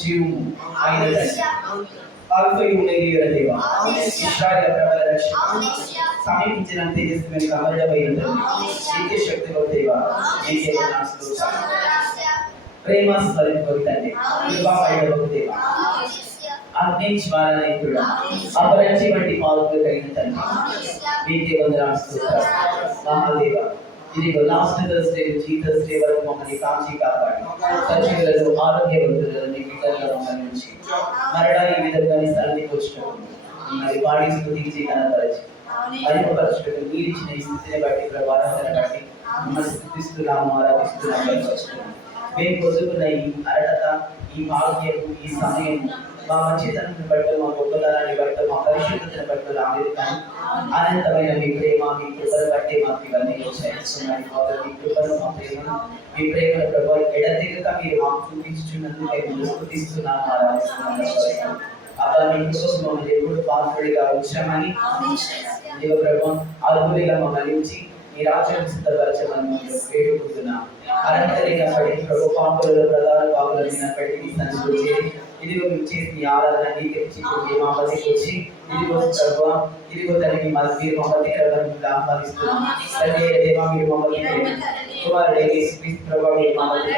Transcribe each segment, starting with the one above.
జీవము ఆయన ఆల్ఫయు ఒమేగా దేవా ఇశ్రాయేలు ప్రబల రక్షక సమీపించిన తేజస్సుని కమలడమై ఉంటుంది నిత్య శక్తిలో దేవా నీకే వందనాలు ప్రేమ స్వరూపి తండ్రి కృపామయుడవు దేవా అగ్ని జ్వాలనయుడా అపరంజి వంటి పాలులు కలిగిన తండ్రి నీకే వందనాలు మహాదేవ ఇదిగో లాస్ట్ థర్స్డే జీసస్ డే వరకు మమ్మల్ని కాంచి కాపాడి సజీవులను ఆరోగ్యవంతులను నీ బిడ్డలుగా మమ్మల్ని ఉంచి మరలా ఈ విధంగా నీ సన్నిధికి వచ్చినప్పుడు మరి వాడి స్తుతించి కనపరచి మరిపరచుటకు మీరు ఇచ్చిన ఈ స్థితిని బట్టి ప్రభావాలను బట్టి మిమ్మల్ని స్తుతిస్తున్నాము ఆరాధిస్తున్నాము మేము పొందుకున్న ఈ అర్హత ఈ భాగ్యము ఈ సమయం మా మంచితనాన్ని బట్టి మా గొప్పతనాన్ని బట్టి మా పరిశుద్ధతను బట్టి రాలేదు కానీ అనంతమైన మీ ప్రేమ మీ కృపను బట్టి మాకు ఇవన్నీ వచ్చాయి మీ కృపను మా ప్రేమను మీ ప్రేమను ప్రభావ ఎడతెగక మీరు మాకు చూపించుచున్నందుకు మేము స్తుతిస్తున్నాము ఆరాధిస్తున్నాము అలా మీ కోసం మమ్మల్ని ఎప్పుడు పాత్రుడిగా ఉంచామని దేవ ప్రభావ అర్హులుగా మమ్మల్ని ఉంచి ఈ రాజ్యం సిద్ధపరచమని వేడుకుంటున్నాం అనంతరినప్పటికీ ప్రభు పాపులలో ప్రధాన పాపుల మీనప్పటికీ సన్నిధిలో చేరి ఇదిగో మీరు చేసి ఆరాధన నీకెచ్చి మా మధ్యకి వచ్చి ఇదిగో ప్రభు ఇదిగో తల్లి మీరు మా మధ్య ఆహ్వానిస్తున్నాం తండ్రి దేవా మీరు మా మధ్య కుమారుడు యేసుక్రీస్తు ప్రభు మీరు మా మధ్య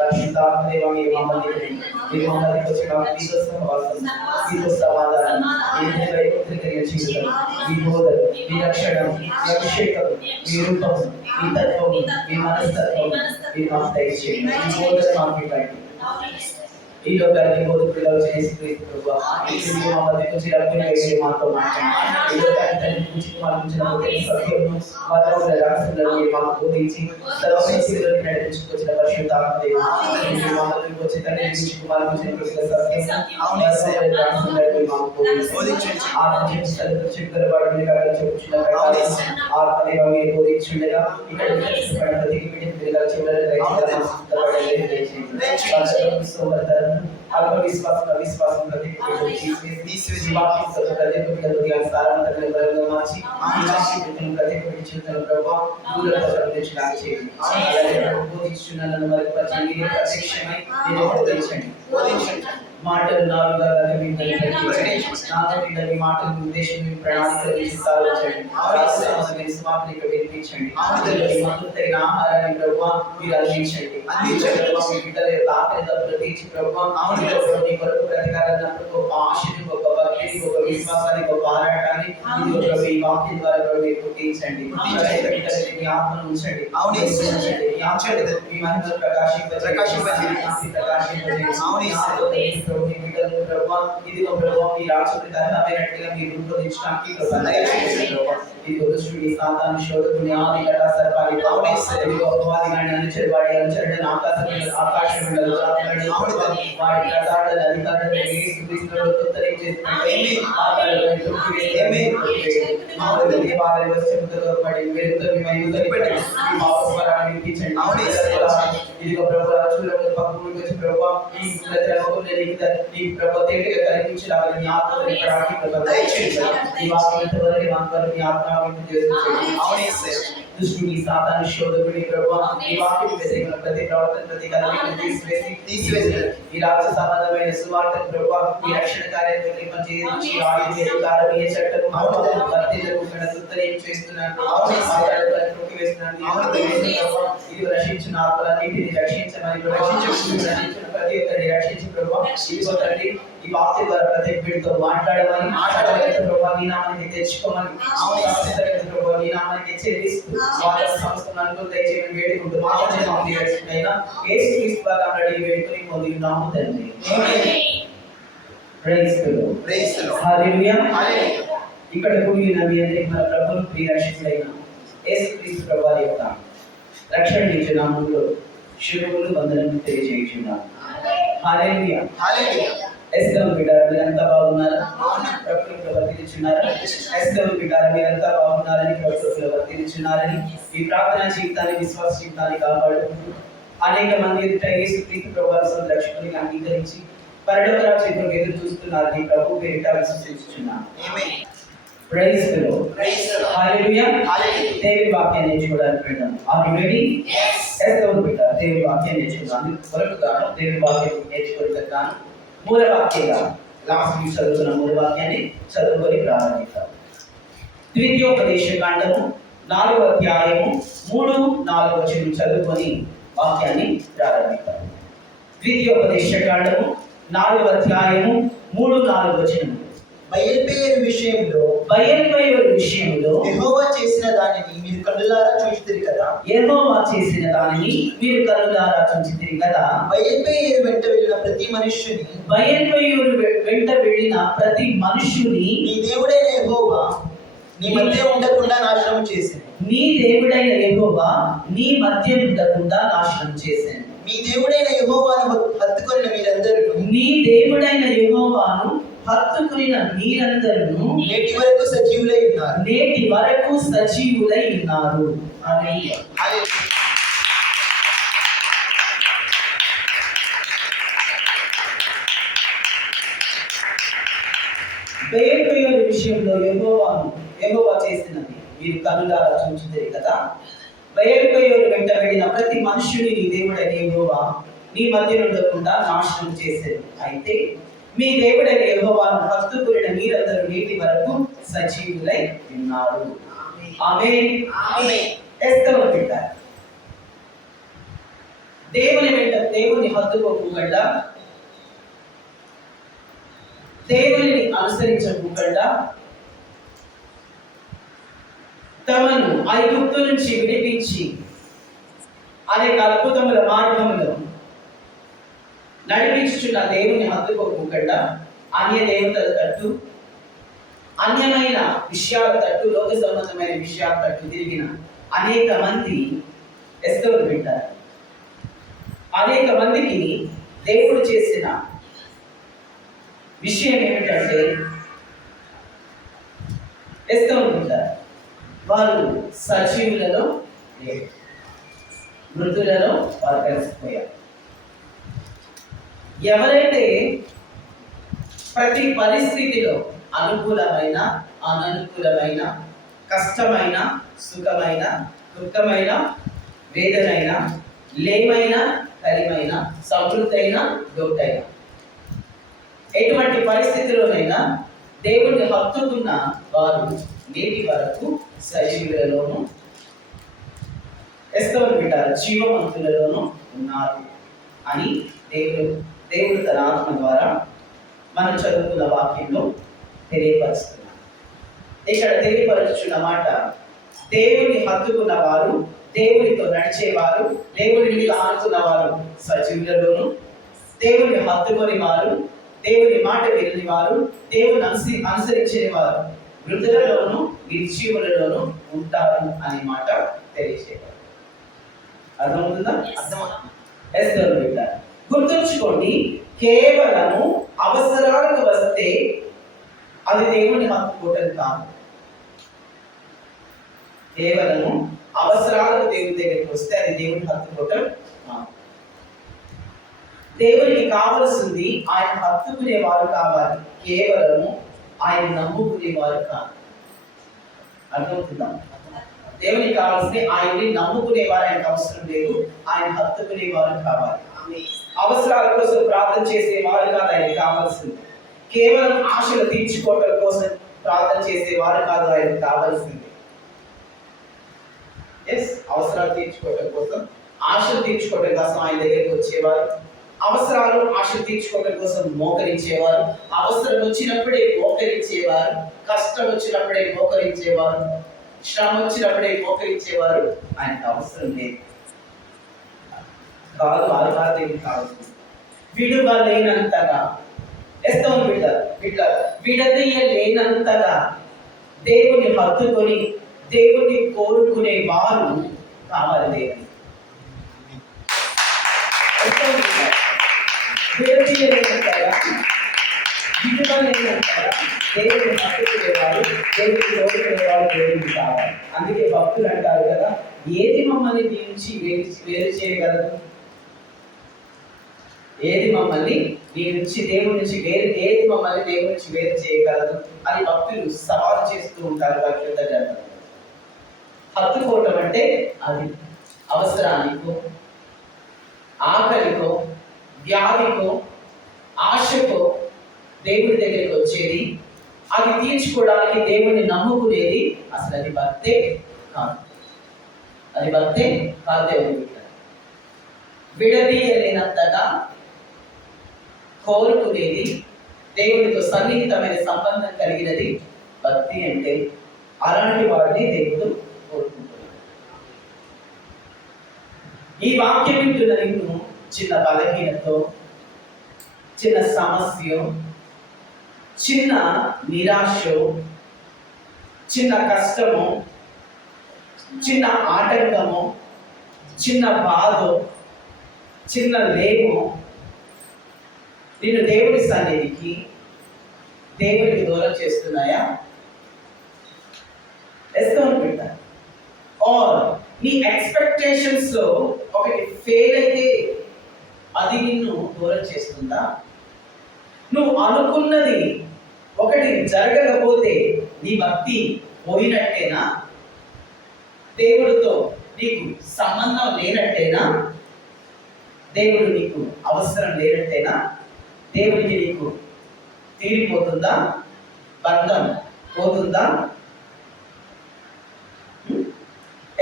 పరిశుద్ధాత్మ దేవా మీరు మా మధ్య మీరు మా మధ్యకి వచ్చిన మీతో సహవాసం మీతో సమాధానం మీ దైవత్రికమైన జీవితం మీ బోధన మీ రక్షణ మీ అభిషేకం మీ రూపం మీ తత్వం మీ మనస్తత్వం మీరు మాకు దయచేయండి మీ బోధన మాకు ఇవ్వండి ఈ లోకానికి బోధకులుగా చేసి ప్రభావ మా మధ్యకు చిరకుని మాతో మాట్లాడండి ఈ లోకానికి తల్లి గురించి మాట్లాడించిన సత్యము మాత్రం రహస్యంలో మాకు బోధించి సర్వశక్తిలోకి నడిపించుకొచ్చిన పరిశుద్ధాత్మ దేవుడు మా మధ్యకు వచ్చి తల్లి గురించి మాట్లాడించిన సత్యం రహస్యంలో మాకు బోధించండి ఆత్మ చెప్పుల వాడిని కాక చెప్పుచున్న ఆత్మదేవ మీరు బోధించుండగా ఇక్కడ ప్రతికి బిడ్డ చివరి అల్ప విశ్వాసం అవిశ్వాసం తీసివేసి మార్చి మాటలు నాలుగుగా మాటల ఉద్దేశం ప్రణాళిక వినిపించండి తగిన ఆహారాన్ని ప్రభావ మీరు అందించండి బిడ్డల ఆకలి తప్పులు తీర్చి ప్రభావ మీ కొరకు ప్రతికారాన్ని గొప్ప ఆశని గొప్ప భక్తిని గొప్ప విశ్వాసాన్ని గొప్ప ఆరాటాన్ని ఈ వాక్యం ద్వారా మీరు పుట్టించండి మీ ఆత్మను ఉంచండి మీ మనసులో ప్రకాశింపజేయండి ప్రభావ ఇదిగో ప్రభావ మీ రాసుడి ధర్మమైనట్టుగా మీరు రూపొందించడానికి సాతాను శోధకుని ఆది కటా సర్పాలి ఇదిగో అపవాది గాని అనుచరువాడి అనుచరుడని ఆకాశం వాడి ప్రతాడల అధికారులను యేసుక్రీస్తులో ఇదిగో ప్రభు రాజులకు పక్కకు వచ్చి ప్రభు ఈ ఈ ప్రభు తేలిక కనిపించలాగా నీ ఆత్మను నింపడానికి ప్రభు దయచేయండి ఈ వాక్యంతో వరకు మాకు నీ ఆత్మను చేస్తుంది దుష్టుని సాతాను శోధకుని ప్రభు ఈ వాక్యం వ్యతిరేకంగా ప్రతి ప్రవర్తన ప్రతి కదలికను తీసివేసి ఈ రాజ్య సంబంధమైన సువార్త ప్రభు ఈ రక్షణ కార్యాన్ని పనిచేయించి ఆయుర్వేదికారం ఏ చట్టం భర్తీలకు చేస్తున్నాను ఇది రక్షించిన ఆత్మలన్నింటినీ రక్షించమని రక్షించిన ప్రతి ఒక్కరిని రక్షించి ప్రభు ఇదిగో తండ్రి ఈ వాక్య ద్వారా ప్రతి ఒక్కరితో మాట్లాడమని ప్రభు నీ నామానికి తెచ్చుకోమని ప్రభు నీ నామానికి చెల్లిస్తూ వారి సంస్థలను దయచేయమని వేడుకుంటూ మాట్లాడినా యేసుక్రీస్తు ద్వారా వేడుకొని పొందినాము తండ్రి ప్రైజ్ ది లార్డ్ హల్లెలూయా ఇక్కడ కూడిన మీ అందరికీ మన ప్రభువు ప్రియ రక్షకుడైన యేసుక్రీస్తు ప్రభువారి యొక్క రక్షణ ఇచ్చే నామములో శుభములు వందనములు తెలియజేయుచున్నాను. హల్లెలూయా హల్లెలూయా. ఎస్ఎం బిడ్డలారా మీరంతా బాగున్నారా? ప్రభువుకు వర్తించున్నారా? ఎస్ఎం బిడ్డలారా మీరంతా బాగున్నారని ప్రభువుకు వర్తించున్నారని ఈ ప్రార్థనా జీవితాన్ని విశ్వాస జీవితాన్ని కాపాడుకుంటూ అనేక మంది ఎదుట యేసుక్రీస్తు ప్రభువారి రక్షకునిగా అంగీకరించి పరలోక రాజ్యంలో ఎదురు చూస్తున్నారని ప్రభు పేరిట విశ్వసించుచున్నాను. ఆమేన్. Praise the Lord. Praise the Lord. Hallelujah. Hallelujah. దేవుని వాక్యాన్ని నేర్చుకోవడానికి వెళ్దాం. Are you ready? Yes. ఎస్తవరు బిడ్డ దేవుని వాక్యం నేర్చుకున్నాను కొరకుగాను దేవుని వాక్యం నేర్చుకోవడానికి మూల వాక్యంగా లాస్ట్ వీక్ చదువుతున్న మూల వాక్యాన్ని చదువుకొని ప్రారంభిస్తాం. ద్వితీయోపదేశ కాండము 4వ అధ్యాయము 3-4 వచనం చదువుకొని వాక్యాన్ని ప్రారంభిస్తాం. ద్వితీయోపదేశ కాండము 4వ అధ్యాయము 3-4 వచనం. బయల్పేరు విషయంలో యెహోవా చేసిన దానిని మీరు కన్నులారా చూచితిరి కదా. యెహోవా చేసిన దానిని మీరు కన్నులారా చూచితిరి కదా. బయల్పేరు వెంట వెళ్ళిన ప్రతి మనుష్యుని నీ దేవుడైన యెహోవా నీ మధ్య ఉండకుండా నాశనం చేసింది. నీ దేవుడైన యెహోవా నీ మధ్య ఉండకుండా నాశనం చేశాను. మీ దేవుడైన యెహోవాను హత్తుకొనిన మీరందరూ నేటి వరకు సజీవులై ఉన్నారు. హల్లెలూయా. బయల్పేరు విషయంలో యెహోవా చేసినది మీరు కన్నులారా చూచితిరి కదా. బయల్పేరు వెంట వెళ్ళిన ప్రతి మనుష్యుని నీ దేవుడైన యెహోవా నీ మధ్య ఉండకుండా నాశనం చేశారు. అయితే మీ దేవుడైన యెహోవాను హత్తుకొనిన మీరందరూ నేటి వరకు సజీవులై ఉన్నారు. ఆమేన్. ఎస్తవరు బిడ్డ దేవుని హత్తుకోకుండా దేవుని అనుసరించకుండా తమను ఐగుప్తు నుంచి విడిపించి అనేక అద్భుతముల మార్గములో నడిపించుచున్న దేవుని హత్తుకోకుండా అన్య దేవతల తట్టు, అన్యమైన విషయాల తట్టు, లోక సంబంధమైన విషయాల తట్టు తిరిగిన అనేక మంది ఎస్తవరు వింటారు. అనేక మందికి దేవుడు చేసిన విషయం ఏమిటంటే ఎస్తవరు వింటారు. వారు సజీవులలో మృతులలో వారు కలిసిపోయారు. ఎవరైతే ప్రతి పరిస్థితిలో అనుకూలమైన అననుకూలమైన కష్టమైన సుఖమైన దుఃఖమైన వేదనైన లేమైన కలిమైన సమృద్ధైన లోటైన ఎటువంటి పరిస్థితిలోనైనా దేవుడిని హత్తుకున్న వారు నేటి వరకు సజీవులలోనూ ఎస్తవరు బిడ్డల జీవవంతులలోనూ ఉన్నారు అని దేవుడు తన ఆత్మ ద్వారా మనం చదువుకున్న వాక్యంలో తెలియపరుస్తున్నాడు. ఇక్కడ తెలియపరుచున్న మాట, దేవుని హత్తుకున్న వారు, దేవునితో నడిచేవారు, దేవుని మీద ఆనుకున్న వారు సజీవులలోను, దేవుని హత్తుకొని వారు, దేవుని మాట వినని వారు, దేవుని అనుసరించని వారు మృతులలోను నిర్జీవులలోను ఉంటారు అనే మాట తెలియజేయాలి. అర్థమవుతుందా? గుర్తుంచుకోండి, కేవలము అవసరాలకు వస్తే అది దేవుని హత్తుకోవటం కాదు. కేవలము అవసరాలకు దేవుని దగ్గరికి వస్తే అది దేవుని హత్తుకోవటం కాదు. దేవునికి కావలసింది ఆయన హత్తుకునేవారు కావాలి, కేవలము ఆయన నమ్ముకునేవారు కాదు. అర్థమవుతుందా? దేవునికి కావాల్సింది ఆయన్ని నమ్ముకునేవారు ఆయనకు అవసరం లేదు, ఆయన హత్తుకునేవారు కావాలి. అవసరాల కోసం ప్రార్థన చేసేవారు కాదు ఆయనకు కావాల్సింది. కేవలం ఆశలు తీర్చుకోవటం కోసం ప్రార్థన చేసేవారు కాదు ఆయనకు కావాల్సింది. అవసరాలు తీర్చుకోవటం కోసం, ఆశలు తీర్చుకోవటం కోసం ఆయన దగ్గరికి వచ్చేవారు. అవసరాలు ఆశలు తీర్చుకోవటం కోసం మోకరించేవారు. అవసరం వచ్చినప్పుడే మోకరించేవారు, కష్టం వచ్చినప్పుడే మోకరించేవారు, శ్రమ వచ్చినప్పుడే మోకరించేవారు. ఆయనకు అవసరం లేదు కాదు, ఆరాధనకి కావాల్సింది. విడువలేనంతగా విడదీయలేనంతగా దేవుని హత్తుకొని దేవుని కోరుకునే వారు కావాలి. విడదీయలేనంతగా విడువలేనంతగా దేవుని హత్తుకునేవారు, దేవుని కోరుకునేవారు దేవునికి కావాలి. అందుకే భక్తులు అంటారు కదా, ఏది మమ్మల్ని దీని నుంచి వేరు చేయగలదు? ఏది మమ్మల్ని దేవుడి నుంచి ఏది మమ్మల్ని దేవుడి నుంచి వేరు చేయగలదు అని భక్తులు సవాలు చేస్తూ ఉంటారు. పరిశుద్ధ గ్రంథంలో హత్తుకోవటం అంటే అది అవసరానికో ఆకలికో, వ్యాధికో, ఆశకో దేవుడి దగ్గరికి వచ్చేది, అది తీర్చుకోవడానికి దేవుడిని నమ్ముకునేది, అసలు అది భక్తే కాదు. అది భక్తే కాదు. దేవుడి విడదీయలేనంతగా కోరుకునేది, దేవుడితో సన్నిహితమైన సంబంధం కలిగినది భక్తి అంటే. అలాంటి వాడిని దేవుడు కోరుకుంటున్నాడు. ఈ వాక్యం వింటున్న నిన్ను చిన్న బలహీనతో, చిన్న సమస్య, చిన్న నిరాశ, చిన్న కష్టము, చిన్న ఆటంకము, చిన్న బాధ, చిన్న లేము నిన్ను దేవుడి సన్నిధికి, దేవుడికి దూరం చేస్తున్నాయా? పెట్టా ఆర్ నీ ఎక్స్పెక్టేషన్స్ లో ఒకటి ఫెయిల్ అయితే అది నిన్ను దూరం చేస్తుందా? నువ్వు అనుకున్నది ఒకటి జరగకపోతే నీ భక్తి పోయినట్టేనా? దేవుడితో నీకు సంబంధం లేనట్టేనా? దేవుడు నీకు అవసరం లేనట్టేనా? దేవుడికి నీకు తీరిపోతుందా? బంధం పోతుందా?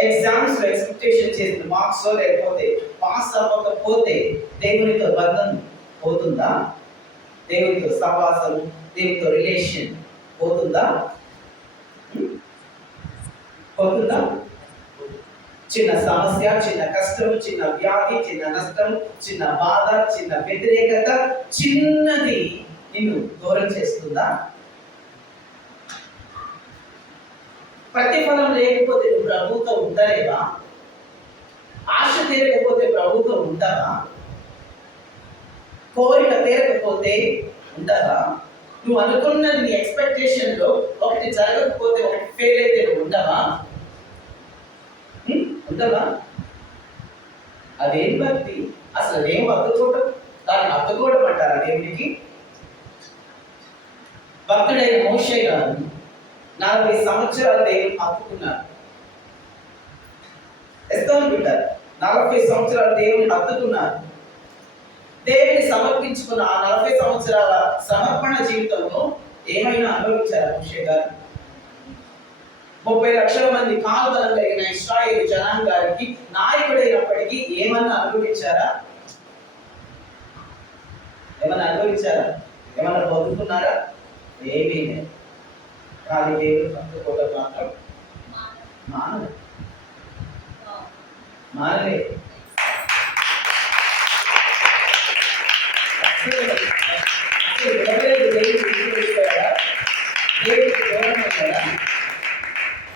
ఎగ్జామ్స్ లో ఎక్స్పెక్టేషన్ చేసిన మార్క్స్ లేకపోతే పాస్ అవ్వకపోతే దేవునితో బంధం పోతుందా? దేవునితో సహవాసం, దేవునితో రిలేషన్ పోతుందా? పోతుందా? చిన్న సమస్య, చిన్న కష్టం, చిన్న వ్యాధి, చిన్న నష్టం, చిన్న బాధ, చిన్న వ్యతిరేకత, చిన్నది నిన్ను దూరం చేస్తుందా? ప్రతిఫలం లేకపోతే నువ్వు ప్రభుతో ఉండలేవా? ఆశ తీరకపోతే ప్రభుతో ఉంటావా? కోరిక తీరకపోతే ఉంటావా? నువ్వు అనుకున్నది నీ ఎక్స్పెక్టేషన్ లో ఒకటి జరగకపోతే, ఒకటి ఫెయిల్ అయితే నువ్వు ఉండవా? ఉండవా? అదేం భక్తి? అసలు ఏం హత్తుకోవడం? దాన్ని హత్తుకోవడం అంటారా దేవునికి? భక్తుడైన మోషే గారు 40 సంవత్సరాలు దేవుని హత్తుకున్నారు. ఎస్తోను బిడ్డారు 40 సంవత్సరాలు దేవుని హత్తుకున్నారు. దేవుని సమర్పించుకున్న ఆ 40 సంవత్సరాల సమర్పణ జీవితంలో ఏమైనా అనుభవించారా మోషే గారు? 30 లక్షల మంది కాలుదలం కలిగిన ఇశ్రాయేలు జనాంగానికి నాయకుడైనప్పటికీ ఏమన్నా అనుభవించారా? ఏమన్నా అనుభవించారా? ఏమన్నా పొందుకున్నారా? ఏమీ లేదు. కానీ దేవుడు హత్తుకోవడం మాత్రం మానలే.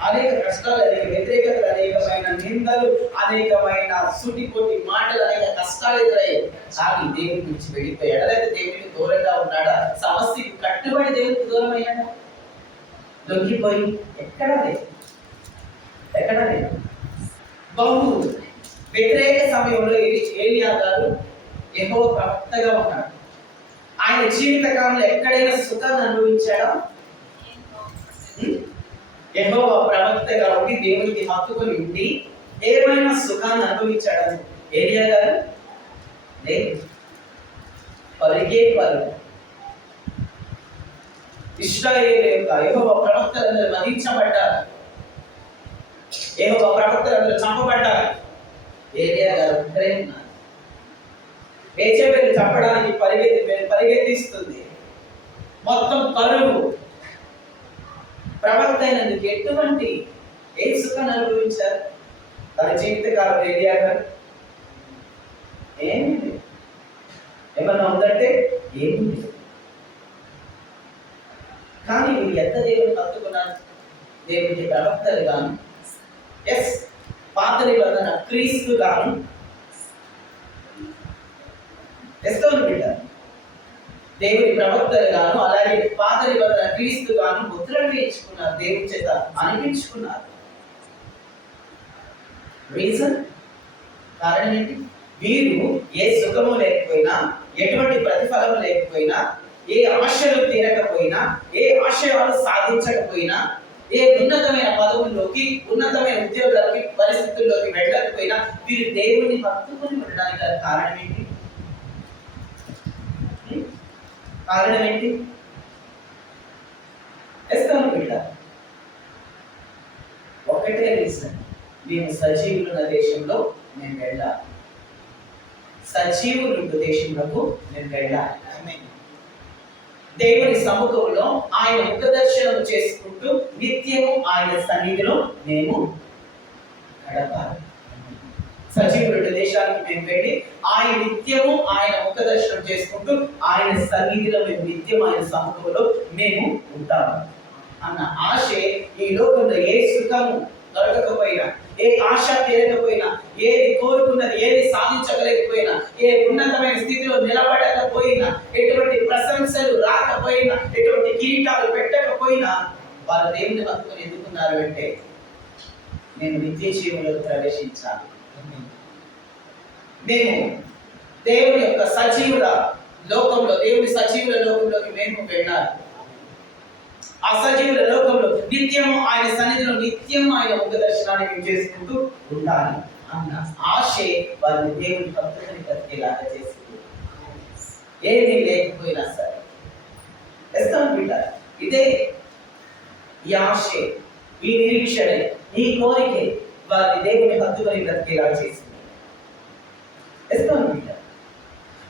అనేక కష్టాలు, అనేక వ్యతిరేకతలు, అనేకమైన నిందలు, అనేకమైన సుటిపోటి మాటలు, అనేక కష్టాలు ఎదురయ్యాయి. కానీ దేవుడి నుంచి వెళ్ళిపోయాడా? లేదా దేవుడికి దూరంగా ఉన్నాడా? సమస్యకి కట్టుబడి దేవుడికి దూరం అయ్యాడా? దొరికిపోయి ఎక్కడా లేదు. బహు వ్యతిరేక సమయంలో ఏలియా గారు యెహోవా ప్రవక్తగా ఉన్నాడు. ఆయన జీవిత కాలంలో ఎక్కడైనా సుఖాన్ని అనుభవించాడా? యెహోవా ప్రవక్తగా ఉండి దేవునికి హత్తుకొని ఉండి ఏమైనా సుఖాన్ని అనుభవించాడా ఏలియా గారు? లేదు. పరుగే పరుగు. ఇశ్రాయేలు యొక్క యెహోవా ప్రవక్తలందరూ వధించబడ్డారు. యెహోవా ప్రవక్తలందరూ చంపబడ్డారు. ఏలియా గారు ఒక్కరే ఉన్నారు. యెజెబెలు చంపడానికి పరిగెత్తిస్తుంది. మొత్తం కరువు. ప్రవక్త అయినందుకు ఎటువంటి ఏ సుఖాన్ని అనుభవించారు తన జీవితకాలం ఏలియా గారు? ఏమీ లేదు. ఏమన్నా ఉందంటే ఏమీ లేదు. కానీ వీళ్ళు ఎంత దేవుని హత్తుకున్నారు? దేవునికి ప్రవక్తలు గాను, పాత నిబంధన క్రీస్తు గాను, ఎస్తోను బిడ్డ దేవుని ప్రవక్తలు గాను, అలాగే పాత నిబంధన క్రీస్తు గాను ముద్రలు వేయించుకున్నారు. దేవుని చేత అనిపించుకున్నారు. రీజన్, కారణం ఏంటి? వీరు ఏ సుఖము లేకపోయినా, ఎటువంటి ప్రతిఫలం లేకపోయినా, ఏ ఆశలు తీరకపోయినా, ఏ ఆశయాలు సాధించకపోయినా ఏ ఉన్నతమైన పదవుల్లోకి, ఉన్నతమైన ఉద్యోగాలకి, పరిస్థితుల్లోకి వెళ్ళకపోయినా వీరు దేవుణ్ణి హత్తుకొని ఉండడానికి గల కారణం ఏంటి? కారణం ఏంటి? ఎస్తాను బిడ్డ, ఒకటే రీజన్, మేము సజీవులున్న దేశంలో మేము వెళ్ళాలి. సజీవులున్న దేశంలో మేము వెళ్ళాలి. దేవుని సముఖంలో ఆయన ముఖ దర్శనం చేసుకుంటూ నిత్యము ఆయన సన్నిధిలో మేము గడపాలి. సజీవుల దేశానికి మేము వెళ్ళి ఆయన నిత్యము ఆయన ముఖ దర్శనం చేసుకుంటూ ఆయన సన్నిధిలో మేము నిత్యం ఆయన సముఖంలో మేము ఉంటాము అన్న ఆశే ఈ లోకంలో ఏ సుఖము దొరకకపోయినా, ఏ ఆశ తీరకపోయినా, ఏది కోరుకున్నది ఏది సాధించగలేకపోయినా, ఏ ఉన్నతమైన స్థితిలో నిలబడకపోయినా, ఎటువంటి ప్రశంసలు రాకపోయినా, ఎటువంటి కిరీటాలు పెట్టకపోయినా వారు దేవుని హత్తుకొని ఎందుకున్నారు అంటే నేను నిత్య జీవంలోకి ప్రవేశించాలి, మేము దేవుని యొక్క సజీవుల లోకంలో, దేవుని సజీవుల లోకంలోకి మేము వెళ్ళాలి. ఆ సజీవుల లోకంలో నిత్యము ఆయన సన్నిధిలో నిత్యము ఆయన ముఖ దర్శనాన్ని మేము చేసుకుంటూ ఉండాలి అన్న ఆశే వారిని దేవుని భక్తులని బ్రతికేలాగా చేసింది. ఏమీ లేకపోయినా సరే ఇస్తాను బిడ్డ, ఇదే ఈ ఆశే, ఈ నిరీక్షణే, ఈ కోరికే వారిని దేవుని హత్తుకొని బ్రతికేలా చేసింది. ఇస్తాను బిడ్డ,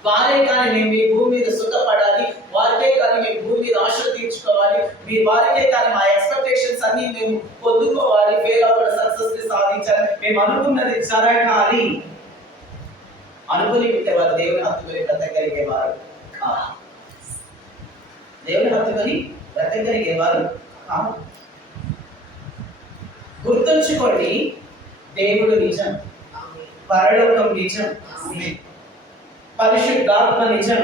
వారే కానీ మేము మీ భూమి మీద సుఖపడాలి, వారికే కానీ మేము భూమి మీద ఆశలు తీర్చుకోవాలి, మీ వారికే కానీ మా ఎక్స్పెక్టేషన్స్ అన్ని మేము పొందుకోవాలి, ఫెయిల్ అవ్వడం సక్సెస్ ని సాధించాలి, మేము అనుకున్నది జరగాలి అనుకుని ఉంటే వారు దేవుని హత్తుకొని బ్రతకగలిగేవారు కాదు. దేవుని హత్తుకొని బ్రతకగలిగేవారు కాదు. గుర్తుంచుకోండి, దేవుడు నిజం, పరలోకం నిజం, పరిశుద్ధాత్మ నిజం,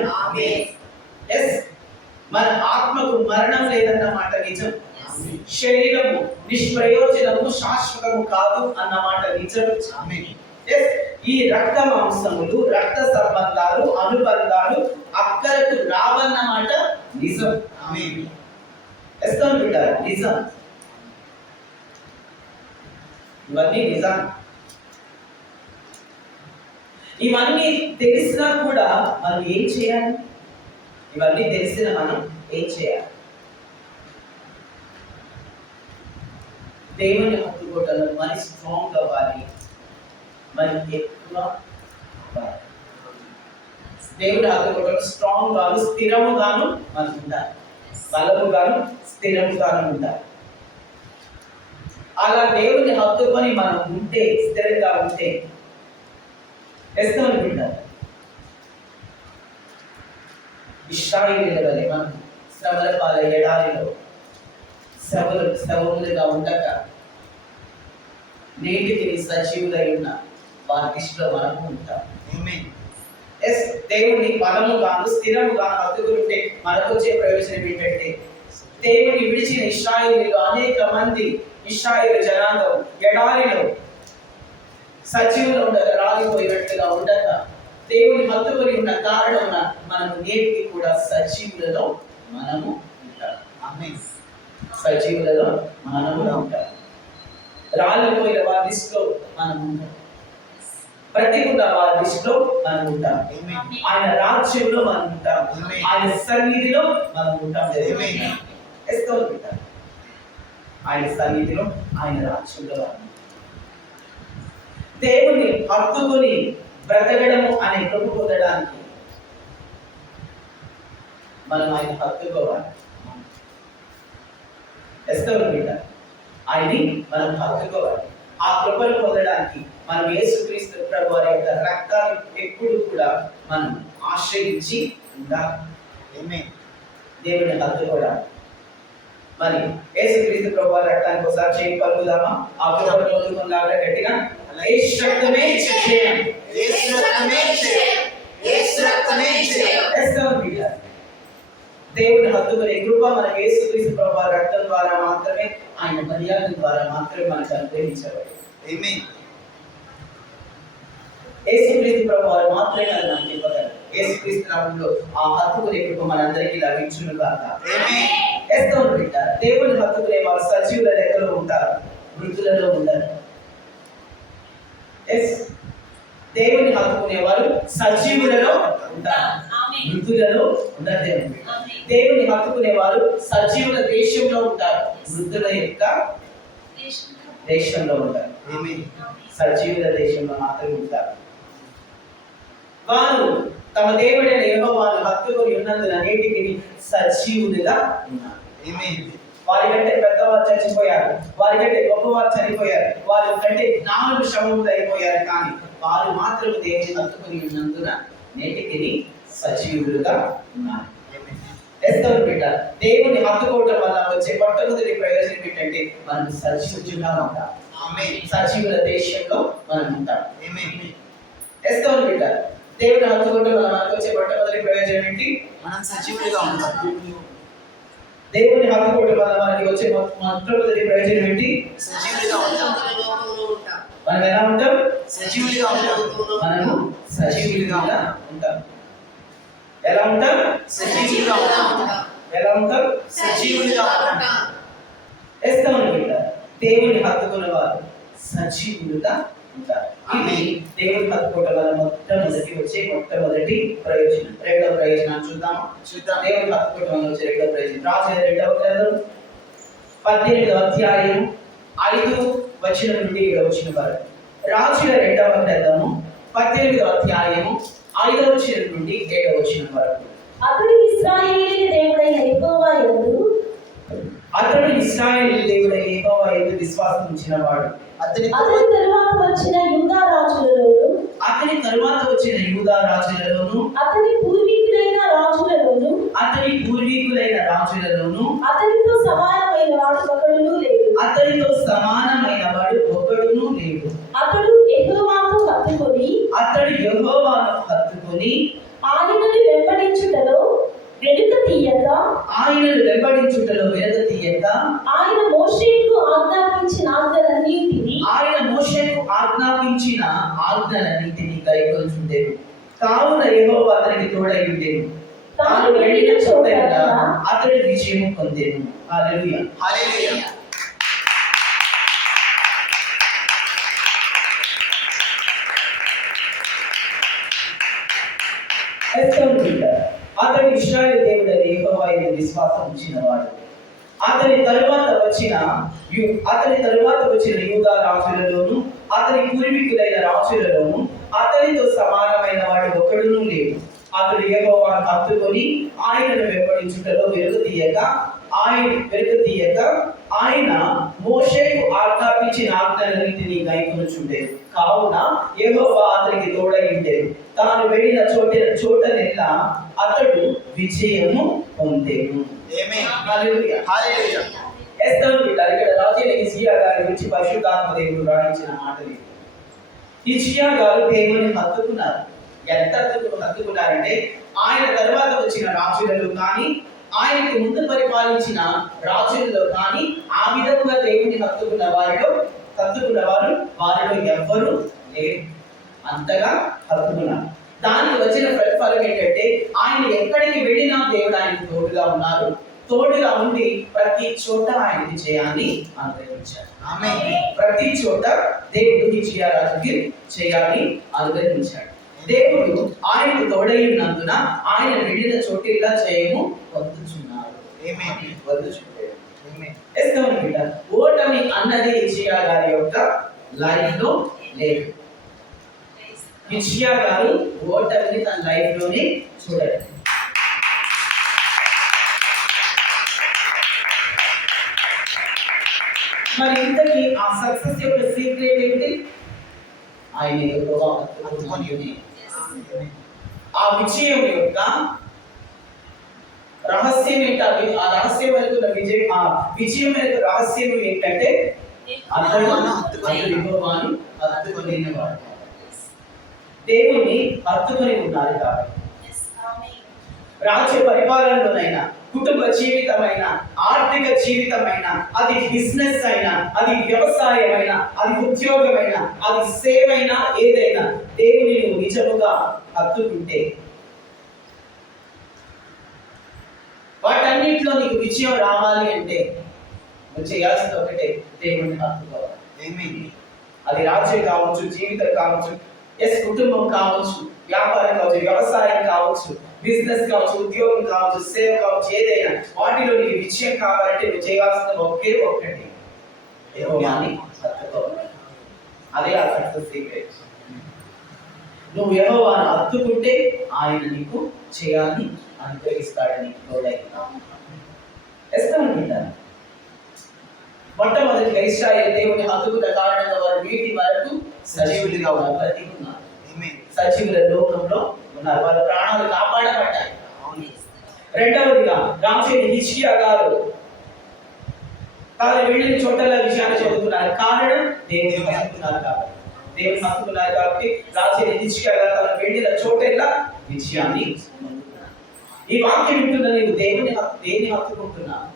మన ఆత్మకు మరణం లేదన్న మాట నిజం, శరీరము నిష్ప్రయోజనము శాశ్వతము కాదు అన్న మాట నిజం. ఈ రక్త మాంసములు, రక్త సంబంధాలు, అనుబంధాలు అక్కరకు రావన్న మాట నిజం. నిజం, ఇవన్నీ నిజం. ఇవన్నీ తెలిసినా కూడా మనం ఏం చేయాలి? ఇవన్నీ తెలిసిన మనం ఏం చేయాలి? దేవుని హత్తుకోవడంలో మరి స్ట్రాంగ్ అవ్వాలి, మరి ఎక్కువ అవ్వాలి. దేవుని హత్తుకోవడం స్ట్రాంగ్ గాను స్థిరముగాను మనం ఉండాలి, బలముగాను స్థిరముగాను ఉండాలి. అలా దేవుని హత్తుకొని మనం ఉంటే, స్థిరంగా ఉంటే ఎస్తాను బిడ్డ, ఇశ్రాయేలీయుల వలె మనం శ్రమల పాల ఎడారిలో శవములుగా ఉండక నేటికి సజీవులై ఉన్న వారి దృష్టిలో మనము ఉంటాం. దేవుని బలముగాను స్థిరముగాను హత్తుకుంటే మనకు వచ్చే ప్రయోజనం ఏంటంటే, దేవుని విడిచిన ఇశ్రాయేలీయులు అనేక మంది ఇశ్రాయేలు జనాంగం ఎడారిలో సజీవులు ఉండక రాలిపోయినట్లుగా ఉండక దేవుని హత్తుకొని ఉన్న కారణమున మనము నేటికి కూడా సజీవులలో మనము ఉంటాం. సజీవులలో మనము ఉంటాం. రాలిపోయిన వారి దిశలో మనం ఉంటాం, బ్రతికున్న వారి దిశలో మనం ఉంటాం, ఆయన రాజ్యంలో మనం ఉంటాం, ఆయన సన్నిధిలో మనం ఉంటాం. ఆయన సన్నిధిలో, ఆయన రాజ్యంలో మనం దేవుని హత్తుకొని బ్రతకడము అనే కృప పొందడానికి మనం ఆయన హత్తుకోవాలి. బిడ్డ, ఆయన్ని మనం హత్తుకోవాలి. ఆ కృపను పొందడానికి మనం యేసుక్రీస్తు ప్రభు వారి యొక్క రక్తాన్ని ఎప్పుడు కూడా మనం ఆశ్రయించి ఉండాలి. దేవుని హత్తుకోవడానికి మరి యేసుక్రీస్తు ప్రభు వారి రక్తానికి ఒకసారి చేయి పలుకుదామా? ఆ కృపను పొందుకున్నాక గట్టిగా దేవుని హత్తుకునే కృప మనకు యేసుక్రీస్తు ప్రభు వారి రక్తం ద్వారా మాత్రమే, ఆయన మర్యాద ద్వారా మాత్రమే మనకు అనుగ్రహించబడింది. యేసుక్రీస్తు ప్రభు వారు మాత్రమే అది మనకి ఇవ్వగలరు. యేసుక్రీస్తు నామములో ఆ హత్తుకునే కృప మనందరికీ లభించును గాక. ఆమేన్. ఎస్తోను బిడ్డ, దేవుని హత్తుకునే వారు సజీవుల లెక్కలో ఉంటారు, మృతులలో ఉండరు. దేవుని హత్తుకునే వారు సజీవులలో ఉంటారు, మృతులలో ఉండరు. దేవుని హత్తుకునే వారు సజీవుల దేశంలో ఉంటారు, మృతుల యొక్క దేశంలో ఉంటారు. సజీవుల దేశంలో మాత్రమే ఉంటారు. వారు తమ దేవుడైన యెహోవాను హత్తుకొని ఉన్నందున నేటికి సజీవులుగా ఉన్నారు. వారికంటే పెద్దవారు చనిపోయారు, వారికంటే గొప్పవారు చనిపోయారు, వారి కంటే జ్ఞానులు శ్రమములు అయిపోయారు, కానీ వారు మాత్రం దేవుని హత్తుకొని ఉన్నందున నేటికి సజీవులుగా ఉన్నారు. ఎస్తోను బిడ్డ, దేవుని హత్తుకోవటం వల్ల వచ్చే మొట్టమొదటి ప్రయోజనం ఏంటంటే మనం సజీవులుగా ఉంటాం. సజీవుల దేశంలో మనం ఉంటాం. ఎస్తోను బిడ్డ, దేవుని హత్తుకోవటం వల్ల మనకు వచ్చే మొట్టమొదటి ప్రయోజనం ఏంటి? మనం సజీవులుగా ఉంటాం. దేవుని హత్తుకోవటం వల్ల మనకి వచ్చే మొట్టమొదటి ప్రయోజనం ఏంటి? సజీవులుగా ఉంటాం. మనం ఎలా ఉంటాం? సజీవులుగా ఉంటాం. మనము సజీవులుగా ఉంటాం. ఎలా ఉంటాం? సజీవులుగా ఉంటాం. ఎలా ఉంటాం? సజీవులుగా ఉంటాం. ఎస్తోను బిడ్డ, దేవుని హత్తుకున్న వారు సజీవులుగా ఉంటారు. ఇది దేవుని హత్తుకోవటం వల్ల మొట్టమొదటి ప్రయోజనం. రెండవ ప్రయోజనాన్ని చూద్దాం. దేవుని హత్తుకోవటం వల్ల వచ్చే రెండవ ప్రయోజనం రాజుల 2వ గ్రంథం 18వ అధ్యాయం 5 నుండి 7 వరకు. రాజుల 2వ గ్రంథము 18వ అధ్యాయము 5 నుండి 7 వరకు. అతడు ఇశ్రాయేలీయుల దేవుడైన యెహోవా యందు విశ్వాసం ఉంచినవాడు. అతని తరువాత వచ్చిన యూదా రాజులలోను అతని పూర్వీకులైన రాజులలోను అతనితో సమానమైన వాడు ఒకడును లేడు. అతడు యెహోవాను హత్తుకొని ఆయనను వెంబడించుటలో వెనుక తీయక ఆయన మోషేకు ఆజ్ఞాపించిన ఆజ్ఞలన్నిటినీ గైకొనుచుండెను. కావున యెహోవా అతనికి తోడై ఉండెను. తాను వెళ్ళిన చోటెల్లా అతడు విజయము పొందెను. హల్లెలూయా. హల్లెలూయా. అతడు ఇశ్రాయేలు దేవుడైన యెహోవా యందు విశ్వాసం ఉంచినవాడు. అతని తరువాత వచ్చిన యూదా రాజులలోను అతని పూర్వీకులైన రాజులలోను అతనితో సమానమైన వాడు ఒకడును లేడు. అతడు యెహోవాను హత్తుకొని ఆయనను వెంబడించుటలో వెనుక తీయక ఆయన మోషేకు ఆజ్ఞాపించిన ఆజ్ఞలన్నిటినీ గైకొనుచుండెను. కావున యెహోవా అతనికి తోడై ఉండెను. తాను వెళ్ళిన చోటనెల్లా అతడు విజయము పొందెను. ఆమేన్. హల్లెలూయా. హల్లెలూయా. ఎస్తోను బిడ్డ, ఇక్కడ రాజైన హిజ్కియా గారి గురించి పరిశుద్ధాత్మ దేవుడు రాయించిన మాటలు. హిజ్కియా గారు దేవుని హత్తుకున్నారు. ఎంత హత్తుకున్నారంటే ఆయన తర్వాత వచ్చిన రాజులలో కానీ ఆయనకు ముందు పరిపాలించిన రాజులలో కానీ ఆ విధంగా దేవుని హత్తుకున్న వారు ఎవ్వరూ లేరు. అంతగా హత్తుకున్నారు. దానికి వచ్చిన ప్రతిఫలం ఏంటంటే ఆయన ఎక్కడికి వెళ్ళినా దేవుడు ఆయనకు తోడుగా ఉండి ప్రతి చోట ఆయన విజయాన్ని అనుగ్రహించారు. ప్రతి చోట దేవుడు హిజ్కియా రాజుకి చేయాలని అనుగ్రహించాడు. దేవుడు ఆయనకు తోడై ఉన్నందున ఆయన వెళ్ళిన చోటు ఇలా చేయము పొందుచున్నారు. ఓటమి అన్నది హిజ్కియా గారి యొక్క లైఫ్ లో లేదు. హిజ్కియా గారు ఓటమిని తన లైఫ్ లోనే చూడలేదు. మరి ఇంతకీ ఆ సక్సెస్ యొక్క సీక్రెట్ ఏంటి? ఆయన ఆ విజయం యొక్క రహస్యం ఏంటి? ఆ రహస్యం వెళ్తున్న విజయం, ఆ విజయం యొక్క రహస్యం ఏంటంటే యెహోవాను హత్తుకొనినవాడు. దేవుణ్ణి హత్తుకొని ఉన్నారు కాబట్టి రాజ్య పరిపాలనలోనైనా, కుటుంబ జీవితమైన, ఆర్థిక జీవితమైన, అది బిజినెస్ అయినా, అది వ్యవసాయమైనా, అది ఉద్యోగమైనా, అది సేవైనా, ఏదైనా దేవుని నువ్వు నిజముగా హత్తుకుంటే వాటన్నిటిలో నీకు విజయం రావాలి అంటే నువ్వు చేయాల్సింది ఒకటే, దేవుని హత్తుకోవాలి. ఆమేన్. అది రాజ్యం కావచ్చు, జీవితం కావచ్చు, కుటుంబం కావచ్చు, వ్యాపారం కావచ్చు, వ్యవసాయం కావచ్చు, బిజినెస్ కావచ్చు, ఉద్యోగం కావచ్చు, సేవ కావచ్చు, ఏదైనా వాటిలో నీకు విజయం కావాలంటే నువ్వు చేయాల్సిన ఒకే ఒక్కటి, యెహోవాని హత్తుకోవాలి. అదే ఆ సక్సెస్ సీక్రెట్. నువ్వు యెహోవాను హత్తుకుంటే ఆయన నీకు చేయాలని అనుగ్రహిస్తాడని తోడై ఇస్తాను. మొట్టమొదటిగా ఇశ్రాయేలు దేవుని హత్తుకున్న కారణంగా వారు వీటి వరకు సజీవులుగా బ్రతికున్నారు. సజీవుల లోకంలో ఉన్నారు, వాళ్ళ ప్రాణాలు కాపాడబడ్డాయి. రెండవదిగా రాజైన హిజ్కియా గారు తాను వెళ్ళిన చోటల విషయాన్ని చదువుతున్నారు. కారణం దేవుని హత్తుకున్నారు కాబట్టి. దేవుని హత్తుకున్నారు కాబట్టి రాజైన హిజ్కియా గారు తాను వెళ్ళిన చోటెల్లా విజయాన్ని పొందుతున్నారు. ఈ వాక్యం వింటున్న నీవు దేన్ని హత్తుకుంటున్నావు?